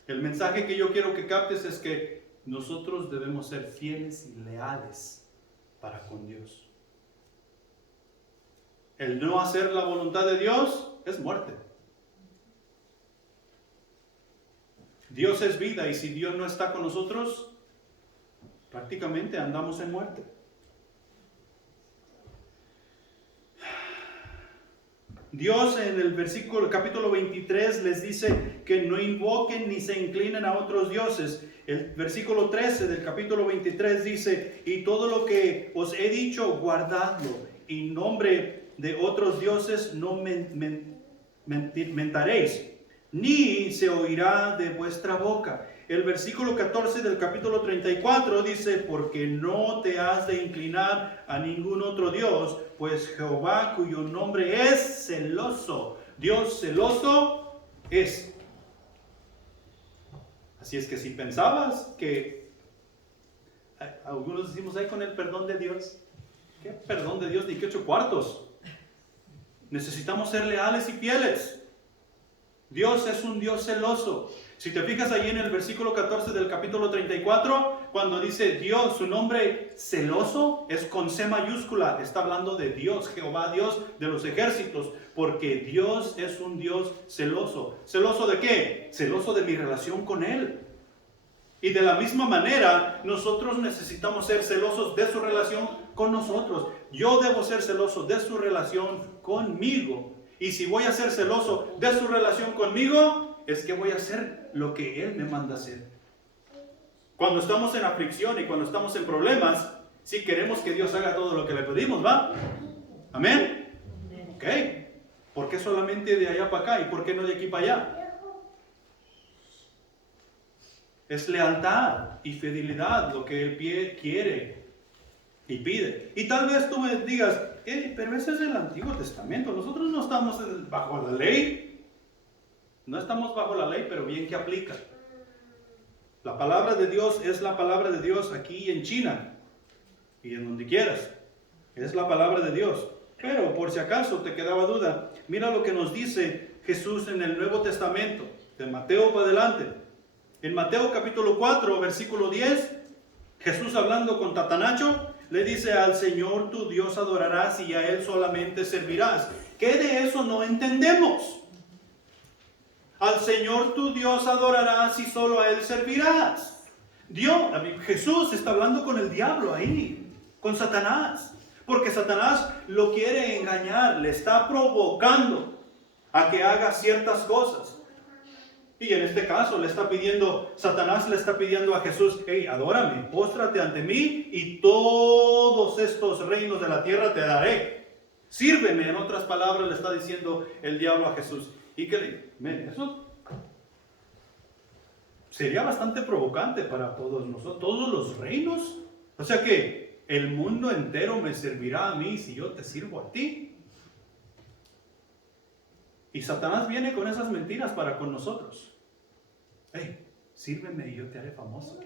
El mensaje que yo quiero que captes es que nosotros debemos ser fieles y leales para con Dios. El no hacer la voluntad de Dios es muerte. Dios es vida y si Dios no está con nosotros, prácticamente andamos en muerte. Dios en el capítulo 23 les dice que no invoquen ni se inclinen a otros dioses. El versículo 13 del capítulo 23 dice: y todo lo que os he dicho, guardadlo. En nombre de otros dioses no mentaréis, ni se oirá de vuestra boca. El versículo 14 del capítulo 34 dice: porque no te has de inclinar a ningún otro Dios, pues Jehová, cuyo nombre es celoso. Dios celoso es. Así es que si pensabas que algunos decimos: ay, con el perdón de Dios. ¿Qué perdón de Dios? Ni que 8 cuartos. Necesitamos ser leales y fieles. Dios es un Dios celoso. Si te fijas ahí en el versículo 14 del capítulo 34, cuando dice Dios, su nombre celoso es con C mayúscula. Está hablando de Dios, Jehová, Dios de los ejércitos. Porque Dios es un Dios celoso. ¿Celoso de qué? Celoso de mi relación con Él. Y de la misma manera, nosotros necesitamos ser celosos de su relación con nosotros. Yo debo ser celoso de su relación conmigo. Y si voy a ser celoso de su relación conmigo, es que voy a hacer lo que Él me manda hacer. Cuando estamos en aflicción y cuando estamos en problemas, sí queremos que Dios haga todo lo que le pedimos, ¿va? ¿Amén? Ok. ¿Por qué solamente de allá para acá y por qué no de aquí para allá? Es lealtad y fidelidad lo que Él quiere y pide. Y tal vez tú me digas: pero ese es el Antiguo Testamento. Nosotros no estamos bajo la ley. No estamos bajo la ley, pero bien que aplica. La palabra de Dios es la palabra de Dios aquí en China y en donde quieras. Es la palabra de Dios. Pero por si acaso te quedaba duda, mira lo que nos dice Jesús en el Nuevo Testamento, de Mateo para adelante. En Mateo capítulo 4, versículo 10, Jesús hablando con Tatanacho, le dice: al Señor tu Dios adorarás y a Él solamente servirás. ¿Qué de eso no entendemos? Al Señor tu Dios adorarás y solo a Él servirás. Jesús está hablando con el diablo ahí, con Satanás. Porque Satanás lo quiere engañar, le está provocando a que haga ciertas cosas. Y en este caso Satanás le está pidiendo a Jesús: hey, adórame, póstrate ante mí y todos estos reinos de la tierra te daré. Sírveme, en otras palabras le está diciendo el diablo a Jesús. ¿Y qué le dice? Eso sería bastante provocante para todos nosotros, todos los reinos. O sea que el mundo entero me servirá a mí si yo te sirvo a ti. Y Satanás viene con esas mentiras para con nosotros. Hey, sírveme y yo te haré famoso.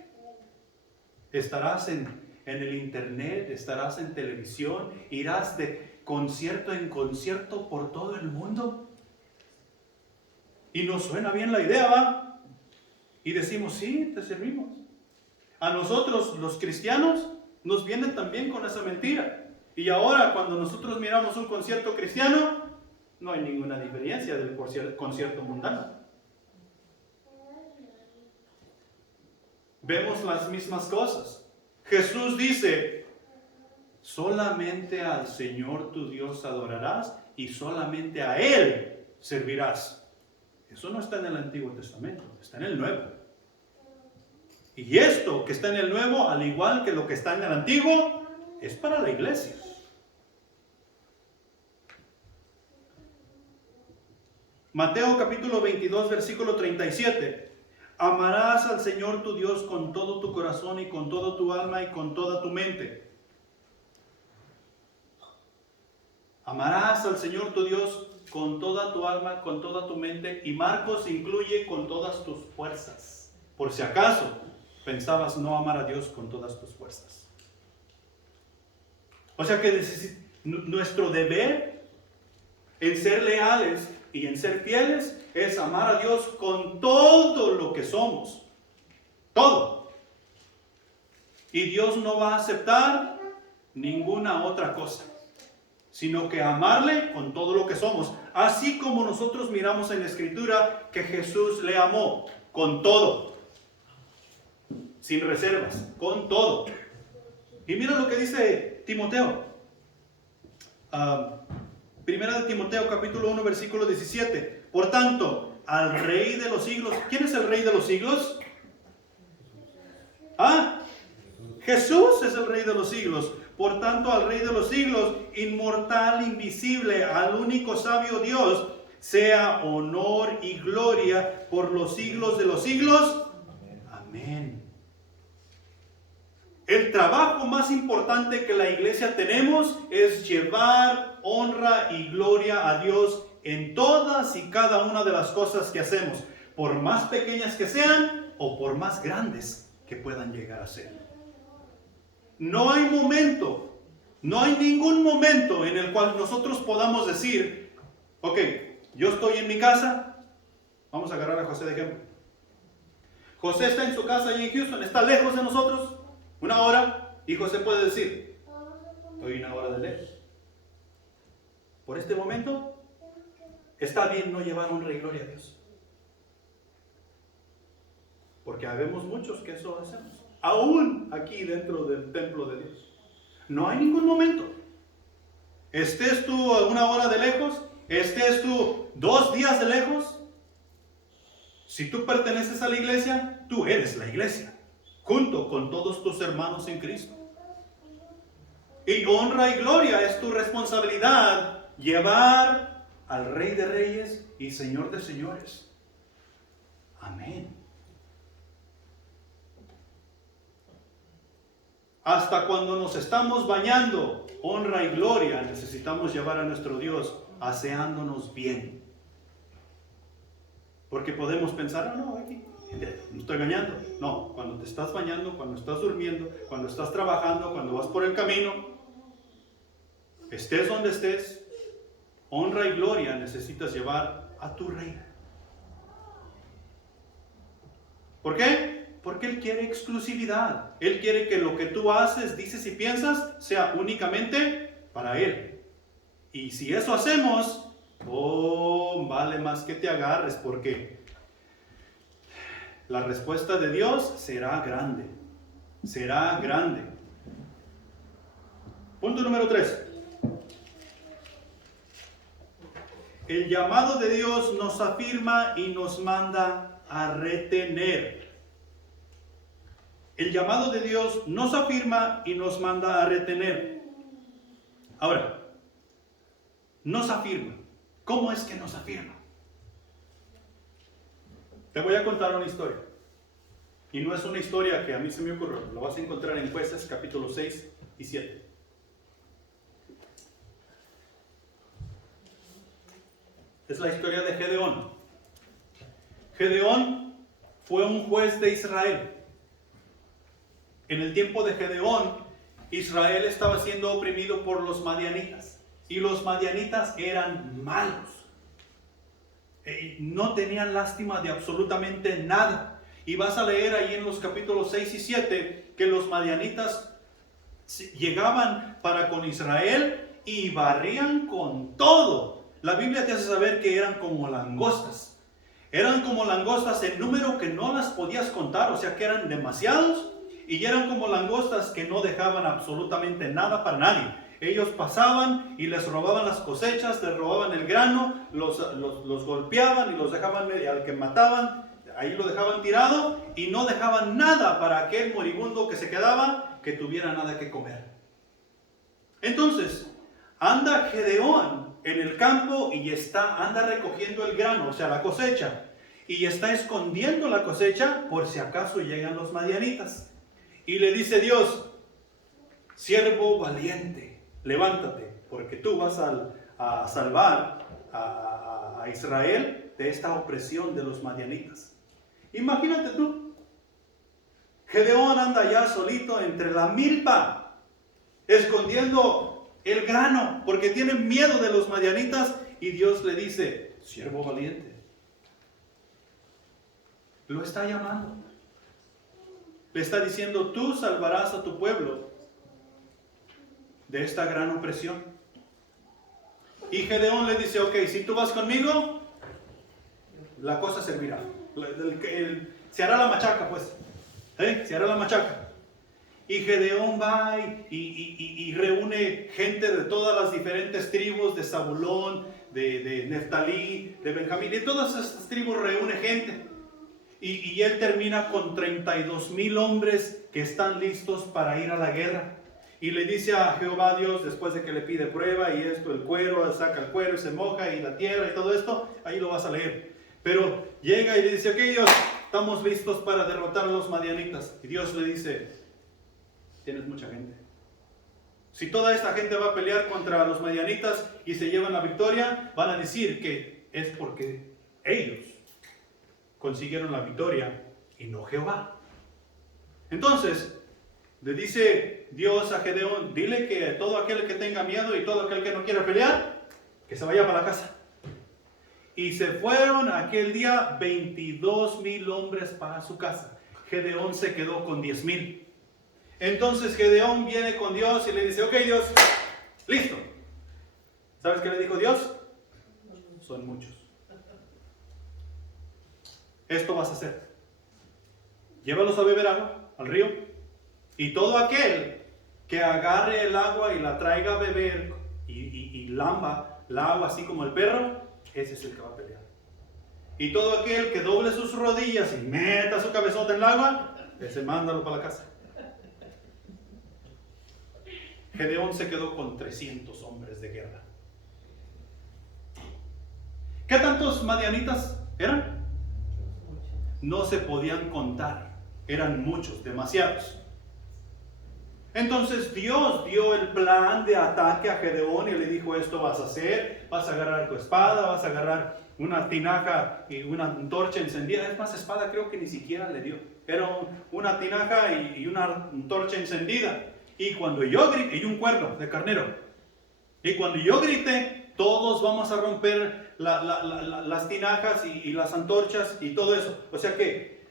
Estarás en el internet, estarás en televisión, irás de concierto en concierto por todo el mundo. Y nos suena bien la idea, ¿va? Y decimos: sí, te servimos. A nosotros, los cristianos, nos vienen también con esa mentira. Y ahora, cuando nosotros miramos un concierto cristiano, no hay ninguna diferencia del concierto mundano. Vemos las mismas cosas. Jesús dice: solamente al Señor tu Dios adorarás y solamente a Él servirás. Eso no está en el Antiguo Testamento, está en el Nuevo. Y esto que está en el Nuevo, al igual que lo que está en el Antiguo, es para la iglesia. Mateo capítulo 22, versículo 37. Amarás al Señor tu Dios con todo tu corazón y con toda tu alma y con toda tu mente. Amarás al Señor tu Dios con toda tu alma, con toda tu mente. Y Marcos incluye con todas tus fuerzas. Por si acaso pensabas no amar a Dios con todas tus fuerzas. O sea que nuestro deber en ser leales y en ser fieles es amar a Dios con todo lo que somos. Todo. Y Dios no va a aceptar ninguna otra cosa, sino que amarle con todo lo que somos. Así como nosotros miramos en la Escritura que Jesús le amó con todo, sin reservas, con todo. Y mira lo que dice Timoteo. Primera de Timoteo capítulo 1 versículo 17. Por tanto, al Rey de los siglos. ¿Quién es el Rey de los siglos? Jesús es el Rey de los siglos. Por tanto, al Rey de los siglos, inmortal, invisible, al único sabio Dios, sea honor y gloria por los siglos de los siglos. Amén. El trabajo más importante que la iglesia tenemos es llevar honra y gloria a Dios en todas y cada una de las cosas que hacemos, por más pequeñas que sean o por más grandes que puedan llegar a ser. No hay momento, no hay ningún momento en el cual nosotros podamos decir: ok, yo estoy en mi casa. Vamos a agarrar a José de ejemplo. José está en su casa allí en Houston, está lejos de nosotros, 1 hora, y José puede decir: estoy 1 hora de lejos. Por este momento, está bien no llevar honra y gloria a Dios. Porque habemos muchos que eso hacemos. Aún aquí dentro del templo de Dios. No hay ningún momento. Estés tú a 1 hora de lejos, estés tú 2 días de lejos. Si tú perteneces a la iglesia, tú eres la iglesia, junto con todos tus hermanos en Cristo. Y honra y gloria es tu responsabilidad, llevar al Rey de Reyes y Señor de Señores. Amén. Hasta cuando nos estamos bañando, honra y gloria necesitamos llevar a nuestro Dios, aseándonos bien. Porque podemos pensar: no, aquí me estoy bañando. No, cuando te estás bañando, cuando estás durmiendo, cuando estás trabajando, cuando vas por el camino, estés donde estés, honra y gloria necesitas llevar a tu Rey. ¿Por qué? Porque Él quiere exclusividad. Él quiere que lo que tú haces, dices y piensas sea únicamente para Él. Y si eso hacemos, vale más que te agarres, porque la respuesta de Dios será grande. Será grande. Punto número 3. El llamado de Dios nos afirma y nos manda a retener. El llamado de Dios nos afirma y nos manda a retener. Ahora, nos afirma. ¿Cómo es que nos afirma? Te voy a contar una historia. Y no es una historia que a mí se me ocurrió. Lo vas a encontrar en Jueces capítulo 6 y 7. Es la historia de Gedeón. Gedeón fue un juez de Israel. En el tiempo de Gedeón, Israel estaba siendo oprimido por los madianitas. Y los madianitas eran malos. No tenían lástima de absolutamente nada. Y vas a leer ahí en los capítulos 6 y 7 que los madianitas llegaban para con Israel y barrían con todo. La Biblia te hace saber que eran como langostas. Eran como langostas en número que no las podías contar, o sea que eran demasiados. Y eran como langostas que no dejaban absolutamente nada para nadie. Ellos pasaban y les robaban las cosechas, les robaban el grano, los golpeaban y los dejaban, al que mataban, ahí lo dejaban tirado y no dejaban nada para aquel moribundo que se quedaba, que tuviera nada que comer. Entonces, anda Gedeón en el campo y anda recogiendo el grano, o sea, la cosecha, y está escondiendo la cosecha por si acaso llegan los madianitas. Y le dice Dios: siervo valiente, levántate, porque tú vas a salvar a Israel de esta opresión de los madianitas. Imagínate tú, Gedeón anda ya solito entre la milpa, escondiendo el grano, porque tiene miedo de los madianitas, y Dios le dice: siervo valiente. Lo está llamando. Le está diciendo: tú salvarás a tu pueblo de esta gran opresión. Y Gedeón le dice: ok, si tú vas conmigo, la cosa servirá. Se hará la machaca, pues. Se hará la machaca. Y Gedeón va y reúne gente de todas las diferentes tribus, de Zabulón, de Neftalí, de Benjamín. De todas estas tribus reúne gente. Y él termina con 32,000 hombres que están listos para ir a la guerra. Y le dice a Jehová Dios, después de que le pide prueba y esto, el cuero, saca el cuero y se moja y la tierra y todo esto, ahí lo vas a leer. Pero llega y le dice: ok Dios, estamos listos para derrotar a los madianitas. Y Dios le dice: tienes mucha gente. Si toda esta gente va a pelear contra los madianitas y se llevan la victoria, van a decir que es porque ellos consiguieron la victoria y no Jehová. Entonces, le dice Dios a Gedeón: dile que todo aquel que tenga miedo y todo aquel que no quiera pelear, que se vaya para la casa. Y se fueron aquel día 22,000 hombres para su casa. Gedeón se quedó con 10,000. Entonces Gedeón viene con Dios y le dice: ok Dios, listo. ¿Sabes qué le dijo Dios? Son muchos. Esto vas a hacer. Llévalos a beber agua al río, y todo aquel que agarre el agua y la traiga a beber y lamba la agua así como el perro, ese es el que va a pelear. Y todo aquel que doble sus rodillas y meta su cabezota en el agua, ese mándalo para la casa. Gedeón se quedó con 300 hombres de guerra. ¿Qué tantos madianitas eran? No se podían contar, eran muchos, demasiados. Entonces Dios dio el plan de ataque a Gedeón y le dijo: esto vas a hacer, vas a agarrar tu espada, vas a agarrar una tinaja y una antorcha encendida. Es más, espada creo que ni siquiera le dio, era una tinaja y una antorcha encendida. Y cuando yo grité, y un cuerno de carnero, y cuando yo grité, todos vamos a romper las tinajas y las antorchas y todo eso. O sea que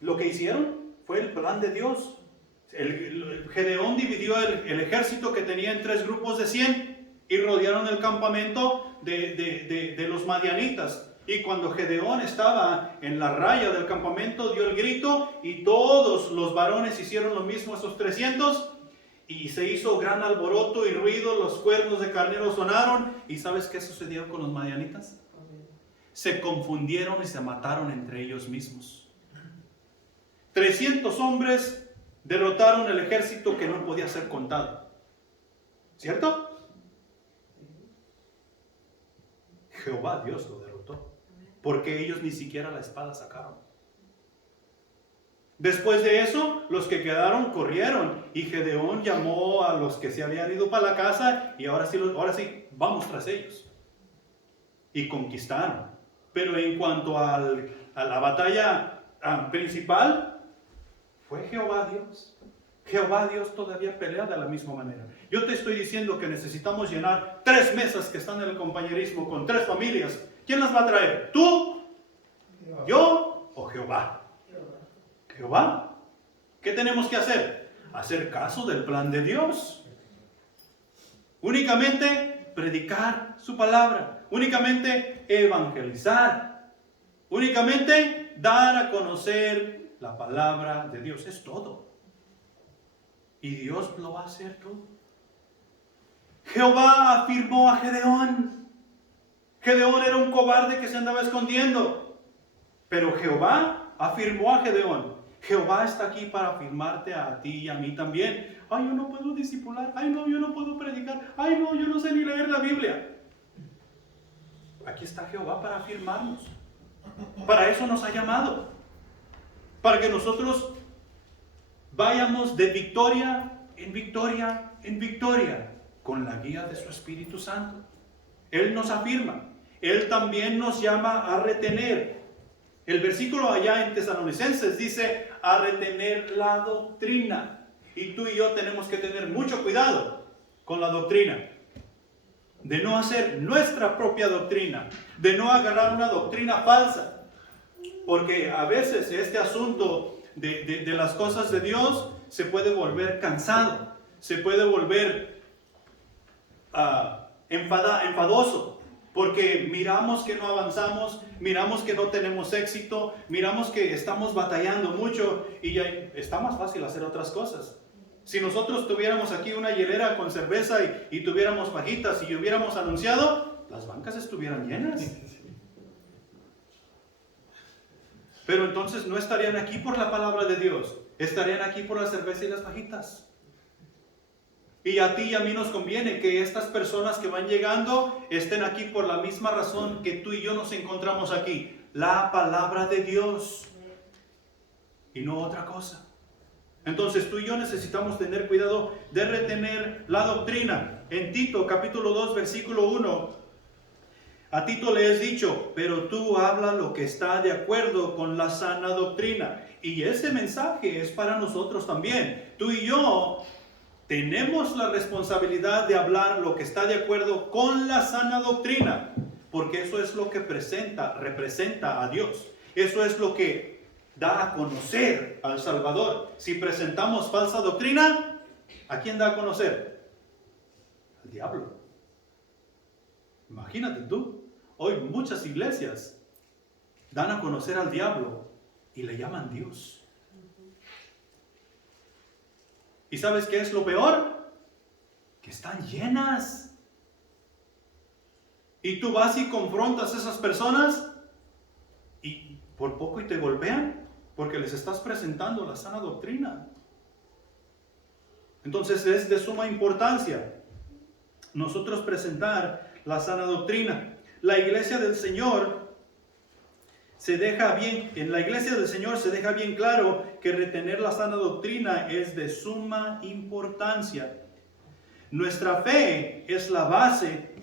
lo que hicieron fue el plan de Dios. Gedeón dividió el ejército que tenía en 3 grupos de 100 y rodearon el campamento de los madianitas. Y cuando Gedeón estaba en la raya del campamento, dio el grito y todos los varones hicieron lo mismo, esos 300. y se hizo gran alboroto y ruido, los cuernos de carnero sonaron. ¿Y sabes qué sucedió con los madianitas? Se confundieron y se mataron entre ellos mismos. 300 hombres derrotaron el ejército que no podía ser contado. ¿Cierto? Jehová Dios lo derrotó, porque ellos ni siquiera la espada sacaron. Después de eso, los que quedaron corrieron, y Gedeón llamó a los que se habían ido para la casa, y ahora sí, vamos tras ellos. Y conquistaron. Pero en cuanto a la batalla principal, fue Jehová Dios. Jehová Dios todavía pelea de la misma manera. Yo te estoy diciendo que necesitamos llenar 3 mesas que están en el compañerismo con 3 familias. ¿Quién las va a traer? ¿Tú, yo o Jehová? Jehová. ¿Qué tenemos que hacer? Hacer caso del plan de Dios. Únicamente predicar su palabra. Únicamente evangelizar. Únicamente dar a conocer la palabra de Dios. Es todo. Y Dios lo va a hacer todo. Jehová afirmó a Gedeón. Gedeón era un cobarde que se andaba escondiendo. Pero Jehová afirmó a Gedeón. Jehová está aquí para afirmarte a ti y a mí también. Ay, yo no puedo discipular. Ay, no, yo no puedo predicar. Ay, no, yo no sé ni leer la Biblia. Aquí está Jehová para afirmarnos. Para eso nos ha llamado. Para que nosotros vayamos de victoria en victoria en victoria con la guía de su Espíritu Santo. Él nos afirma. Él también nos llama a retener. El versículo allá en Tesalonicenses dice a retener la doctrina. Y tú y yo tenemos que tener mucho cuidado con la doctrina. De no hacer nuestra propia doctrina. De no agarrar una doctrina falsa. Porque a veces este asunto de las cosas de Dios se puede volver cansado. Se puede volver enfadoso. Porque miramos que no avanzamos, miramos que no tenemos éxito, miramos que estamos batallando mucho y ya está más fácil hacer otras cosas. Si nosotros tuviéramos aquí una hielera con cerveza y tuviéramos fajitas y hubiéramos anunciado, las bancas estuvieran llenas. Pero entonces no estarían aquí por la palabra de Dios, estarían aquí por la cerveza y las fajitas. Y a ti y a mí nos conviene que estas personas que van llegando estén aquí por la misma razón que tú y yo nos encontramos aquí. La palabra de Dios. Y no otra cosa. Entonces tú y yo necesitamos tener cuidado de retener la doctrina. En Tito capítulo 2 versículo 1. A Tito le es dicho, pero tú habla lo que está de acuerdo con la sana doctrina. Y ese mensaje es para nosotros también. Tú y yo tenemos la responsabilidad de hablar lo que está de acuerdo con la sana doctrina, porque eso es lo que representa a Dios. Eso es lo que da a conocer al Salvador. Si presentamos falsa doctrina, ¿a quién da a conocer? Al diablo. Imagínate tú, hoy muchas iglesias dan a conocer al diablo y le llaman Dios. ¿Y sabes qué es lo peor? Que están llenas. Y tú vas y confrontas a esas personas y por poco y te golpean porque les estás presentando la sana doctrina. Entonces es de suma importancia nosotros presentar la sana doctrina. La iglesia del Señor en la iglesia del Señor se deja bien claro que retener la sana doctrina es de suma importancia. Nuestra fe es la base.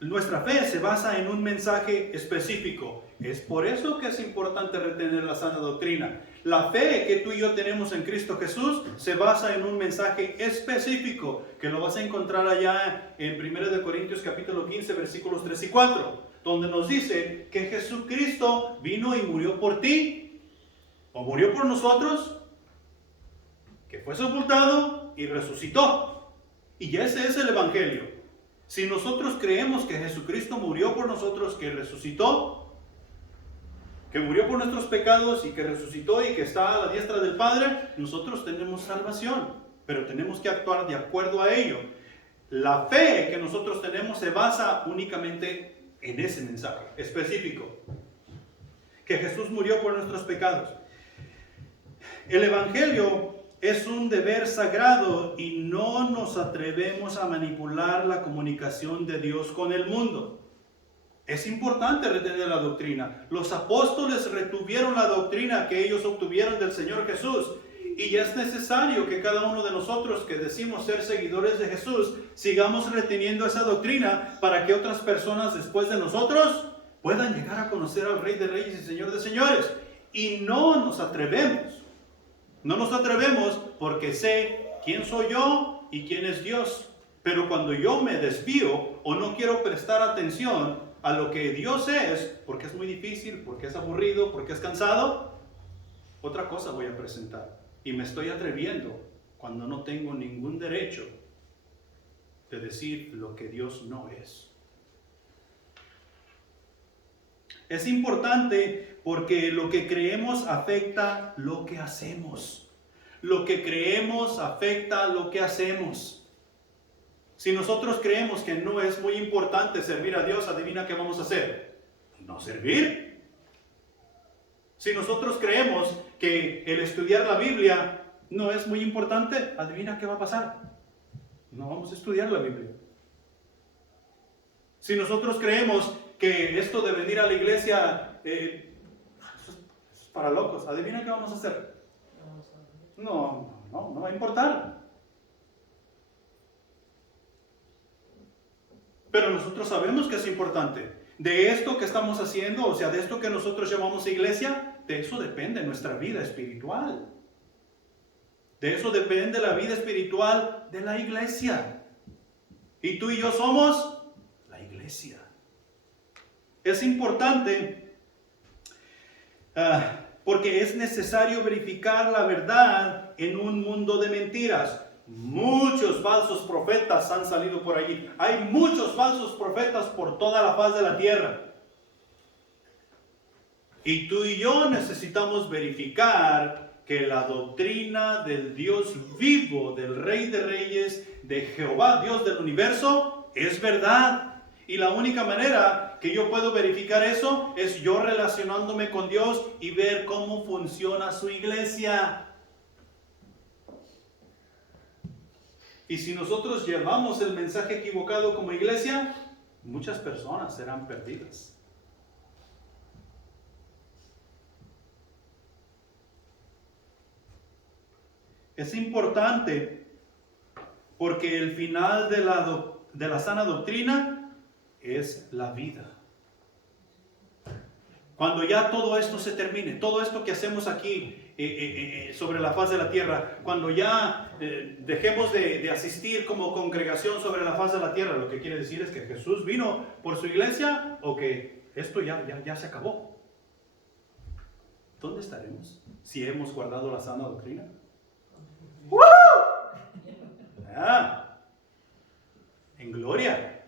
Nuestra fe se basa en un mensaje específico. Es por eso que es importante retener la sana doctrina. La fe que tú y yo tenemos en Cristo Jesús se basa en un mensaje específico que lo vas a encontrar allá en 1 Corintios capítulo 15 versículos 3 y 4. Donde nos dice que Jesucristo vino y murió por ti, o murió por nosotros, que fue sepultado y resucitó. Y ese es el Evangelio. Si nosotros creemos que Jesucristo murió por nosotros, que resucitó, que murió por nuestros pecados y que resucitó y que está a la diestra del Padre, nosotros tenemos salvación. pero tenemos que actuar de acuerdo a ello. La fe que nosotros tenemos se basa únicamente en ese mensaje específico, que Jesús murió por nuestros pecados. El Evangelio es un deber sagrado y no nos atrevemos a manipular la comunicación de Dios con el mundo. Es importante retener la doctrina. Los apóstoles retuvieron la doctrina que ellos obtuvieron del Señor Jesús. Y es necesario que cada uno de nosotros que decimos ser seguidores de Jesús sigamos reteniendo esa doctrina para que otras personas después de nosotros puedan llegar a conocer al Rey de Reyes y Señor de Señores. Y no nos atrevemos. No nos atrevemos porque sé quién soy yo y quién es Dios. Pero cuando yo me desvío o no quiero prestar atención a lo que Dios es, porque es muy difícil, porque es aburrido, porque es cansado, otra cosa voy a presentar. Y me estoy atreviendo cuando no tengo ningún derecho de decir lo que Dios no es. Es importante porque lo que creemos afecta lo que hacemos. Lo que creemos afecta lo que hacemos. Si nosotros creemos que no es muy importante servir a Dios, adivina qué vamos a hacer. No servir. Si nosotros creemos que el estudiar la Biblia no es muy importante, adivina qué va a pasar. No vamos a estudiar la Biblia. Si nosotros creemos que esto de venir a la iglesia es para locos, adivina qué vamos a hacer. No va a importar. Pero nosotros sabemos que es importante. De esto que estamos haciendo, o sea, de esto que nosotros llamamos iglesia, de eso depende nuestra vida espiritual. De eso depende la vida espiritual de la iglesia. Y tú y yo somos la iglesia. Es importante porque es necesario verificar la verdad en un mundo de mentiras. Muchos falsos profetas han salido por allí. Hay muchos falsos profetas por toda la faz de la tierra. Y tú y yo necesitamos verificar que la doctrina del Dios vivo, del Rey de Reyes, de Jehová, Dios del universo, es verdad. Y la única manera que yo puedo verificar eso es yo relacionándome con Dios y ver cómo funciona su iglesia. Y si nosotros llevamos el mensaje equivocado como iglesia, muchas personas serán perdidas. Es importante porque el final de la sana doctrina es la vida. Cuando ya todo esto se termine, todo esto que hacemos aquí sobre la faz de la tierra, cuando ya dejemos de asistir como congregación sobre la faz de la tierra, lo que quiere decir es que Jesús vino por su iglesia o que esto ya se acabó. ¿Dónde estaremos si hemos guardado la sana doctrina? En gloria.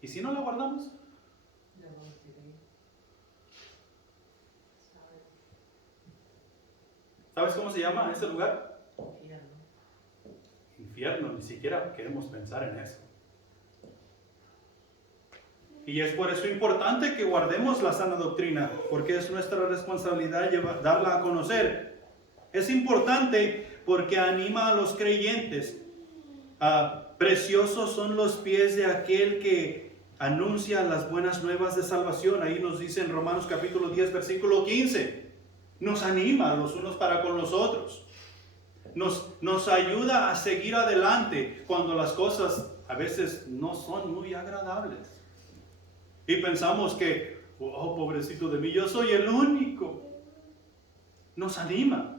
¿Y si no la guardamos? ¿Sabes cómo se llama ese lugar? Infierno. Ni siquiera queremos pensar en eso. Y es por eso importante que guardemos la sana doctrina, porque es nuestra responsabilidad darla a conocer. Es importante porque anima a los creyentes. Preciosos son los pies de aquel que anuncia las buenas nuevas de salvación. Ahí nos dice en Romanos capítulo 10, versículo 15. Nos anima los unos para con los otros. Nos ayuda a seguir adelante cuando las cosas a veces no son muy agradables. Y pensamos que, oh, pobrecito de mí, yo soy el único. Nos anima.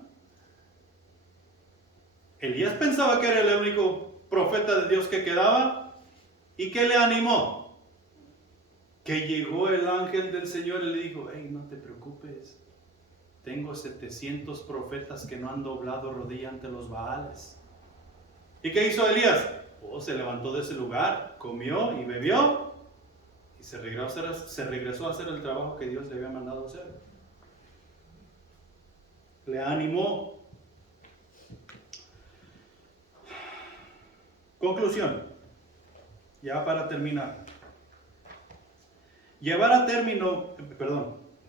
Elías pensaba que era el único profeta de Dios que quedaba. ¿Y qué le animó? Que llegó el ángel del Señor y le dijo, hey, no te preocupes. Tengo 700 profetas que no han doblado rodilla ante los Baales. ¿Y qué hizo Elías? Se levantó de ese lugar, comió y bebió y se regresó a hacer el trabajo que Dios le había mandado hacer. Le animó. Conclusión, ya para terminar. Llevar a término,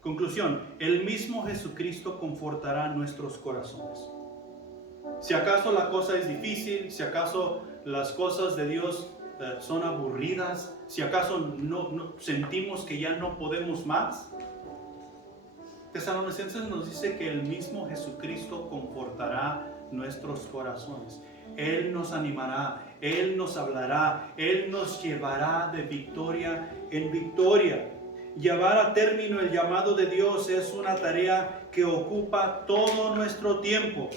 conclusión, el mismo Jesucristo confortará nuestros corazones. Si acaso la cosa es difícil, si acaso las cosas de Dios son aburridas, si acaso no sentimos que ya no podemos más, Tesalonicenses nos dice que el mismo Jesucristo confortará nuestros corazones. Él nos animará, Él nos hablará, Él nos llevará de victoria en victoria. Llevar a término el llamado de Dios es una tarea que ocupa todo nuestro tiempo,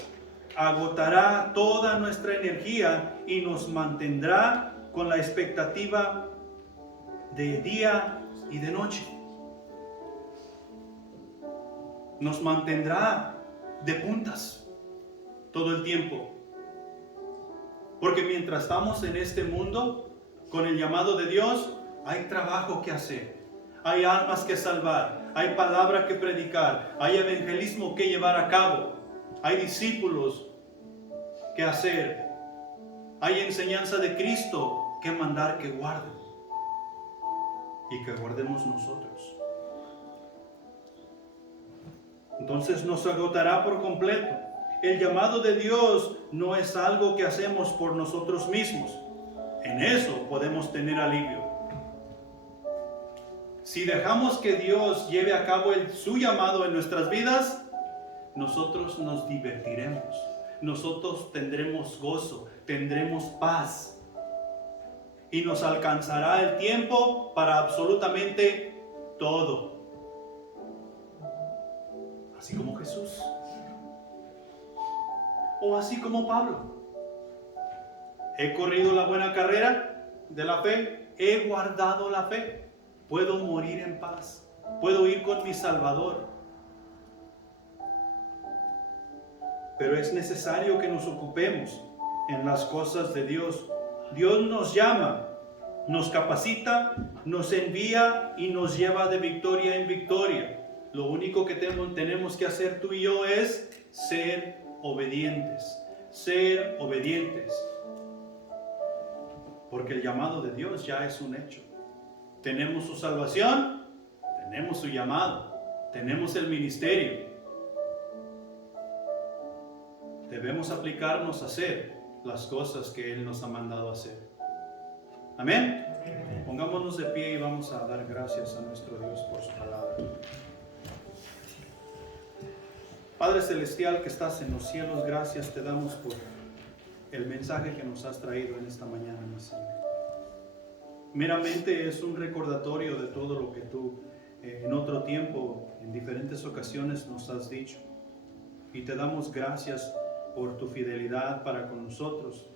agotará toda nuestra energía y nos mantendrá con la expectativa de día y de noche. Nos mantendrá de puntas todo el tiempo. Porque mientras estamos en este mundo, con el llamado de Dios, hay trabajo que hacer. Hay almas que salvar. Hay palabra que predicar. Hay evangelismo que llevar a cabo. Hay discípulos que hacer. Hay enseñanza de Cristo que mandar que guarden. Y que guardemos nosotros. Entonces nos agotará por completo. El llamado de Dios no es algo que hacemos por nosotros mismos. En eso podemos tener alivio. Si dejamos que Dios lleve a cabo su llamado en nuestras vidas, nosotros nos divertiremos. Nosotros tendremos gozo, tendremos paz. Y nos alcanzará el tiempo para absolutamente todo. Así como Jesús. O así como Pablo. He corrido la buena carrera de la fe. He guardado la fe. Puedo morir en paz. Puedo ir con mi Salvador. Pero es necesario que nos ocupemos en las cosas de Dios. Dios nos llama, nos capacita, nos envía y nos lleva de victoria en victoria. Lo único que tenemos que hacer tú y yo es ser obedientes. Ser obedientes. Porque el llamado de Dios ya es un hecho. Tenemos su salvación, tenemos su llamado, tenemos el ministerio. Debemos aplicarnos a hacer las cosas que Él nos ha mandado hacer. Amén. Pongámonos de pie y vamos a dar gracias a nuestro Dios por su palabra. Padre Celestial que estás en los cielos, gracias te damos por el mensaje que nos has traído en esta mañana, mi Señor. Meramente es un recordatorio de todo lo que tú en otro tiempo, en diferentes ocasiones nos has dicho. Y te damos gracias por tu fidelidad para con nosotros,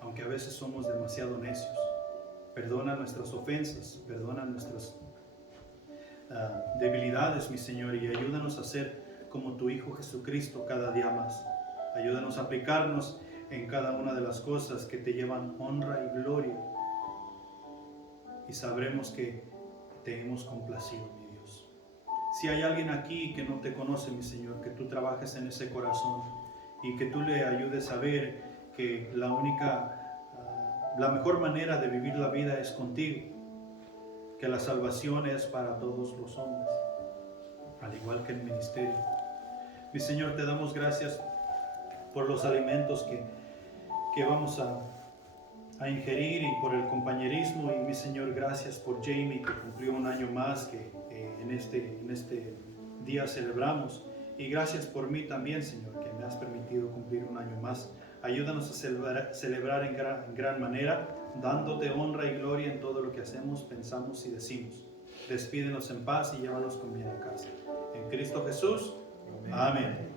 aunque a veces somos demasiado necios. Perdona nuestras ofensas, perdona nuestras debilidades, mi Señor, y ayúdanos a ser como tu Hijo Jesucristo cada día más. Ayúdanos a aplicarnos en cada una de las cosas que te llevan honra y gloria. Y sabremos que te hemos complacido, mi Dios. Si hay alguien aquí que no te conoce, mi Señor, que tú trabajes en ese corazón y que tú le ayudes a ver que la mejor manera de vivir la vida es contigo, que la salvación es para todos los hombres, al igual que el ministerio. Mi Señor, te damos gracias por los alimentos que vamos a ingerir y por el compañerismo. Y mi Señor, gracias por Jamie, que cumplió un año más que en este día celebramos. Y gracias por mí también, Señor, que me has permitido cumplir un año más. Ayúdanos a celebrar en gran manera, dándote honra y gloria en todo lo que hacemos, pensamos y decimos. Despídenos en paz y llévanos con bien a casa. En Cristo Jesús. Amén.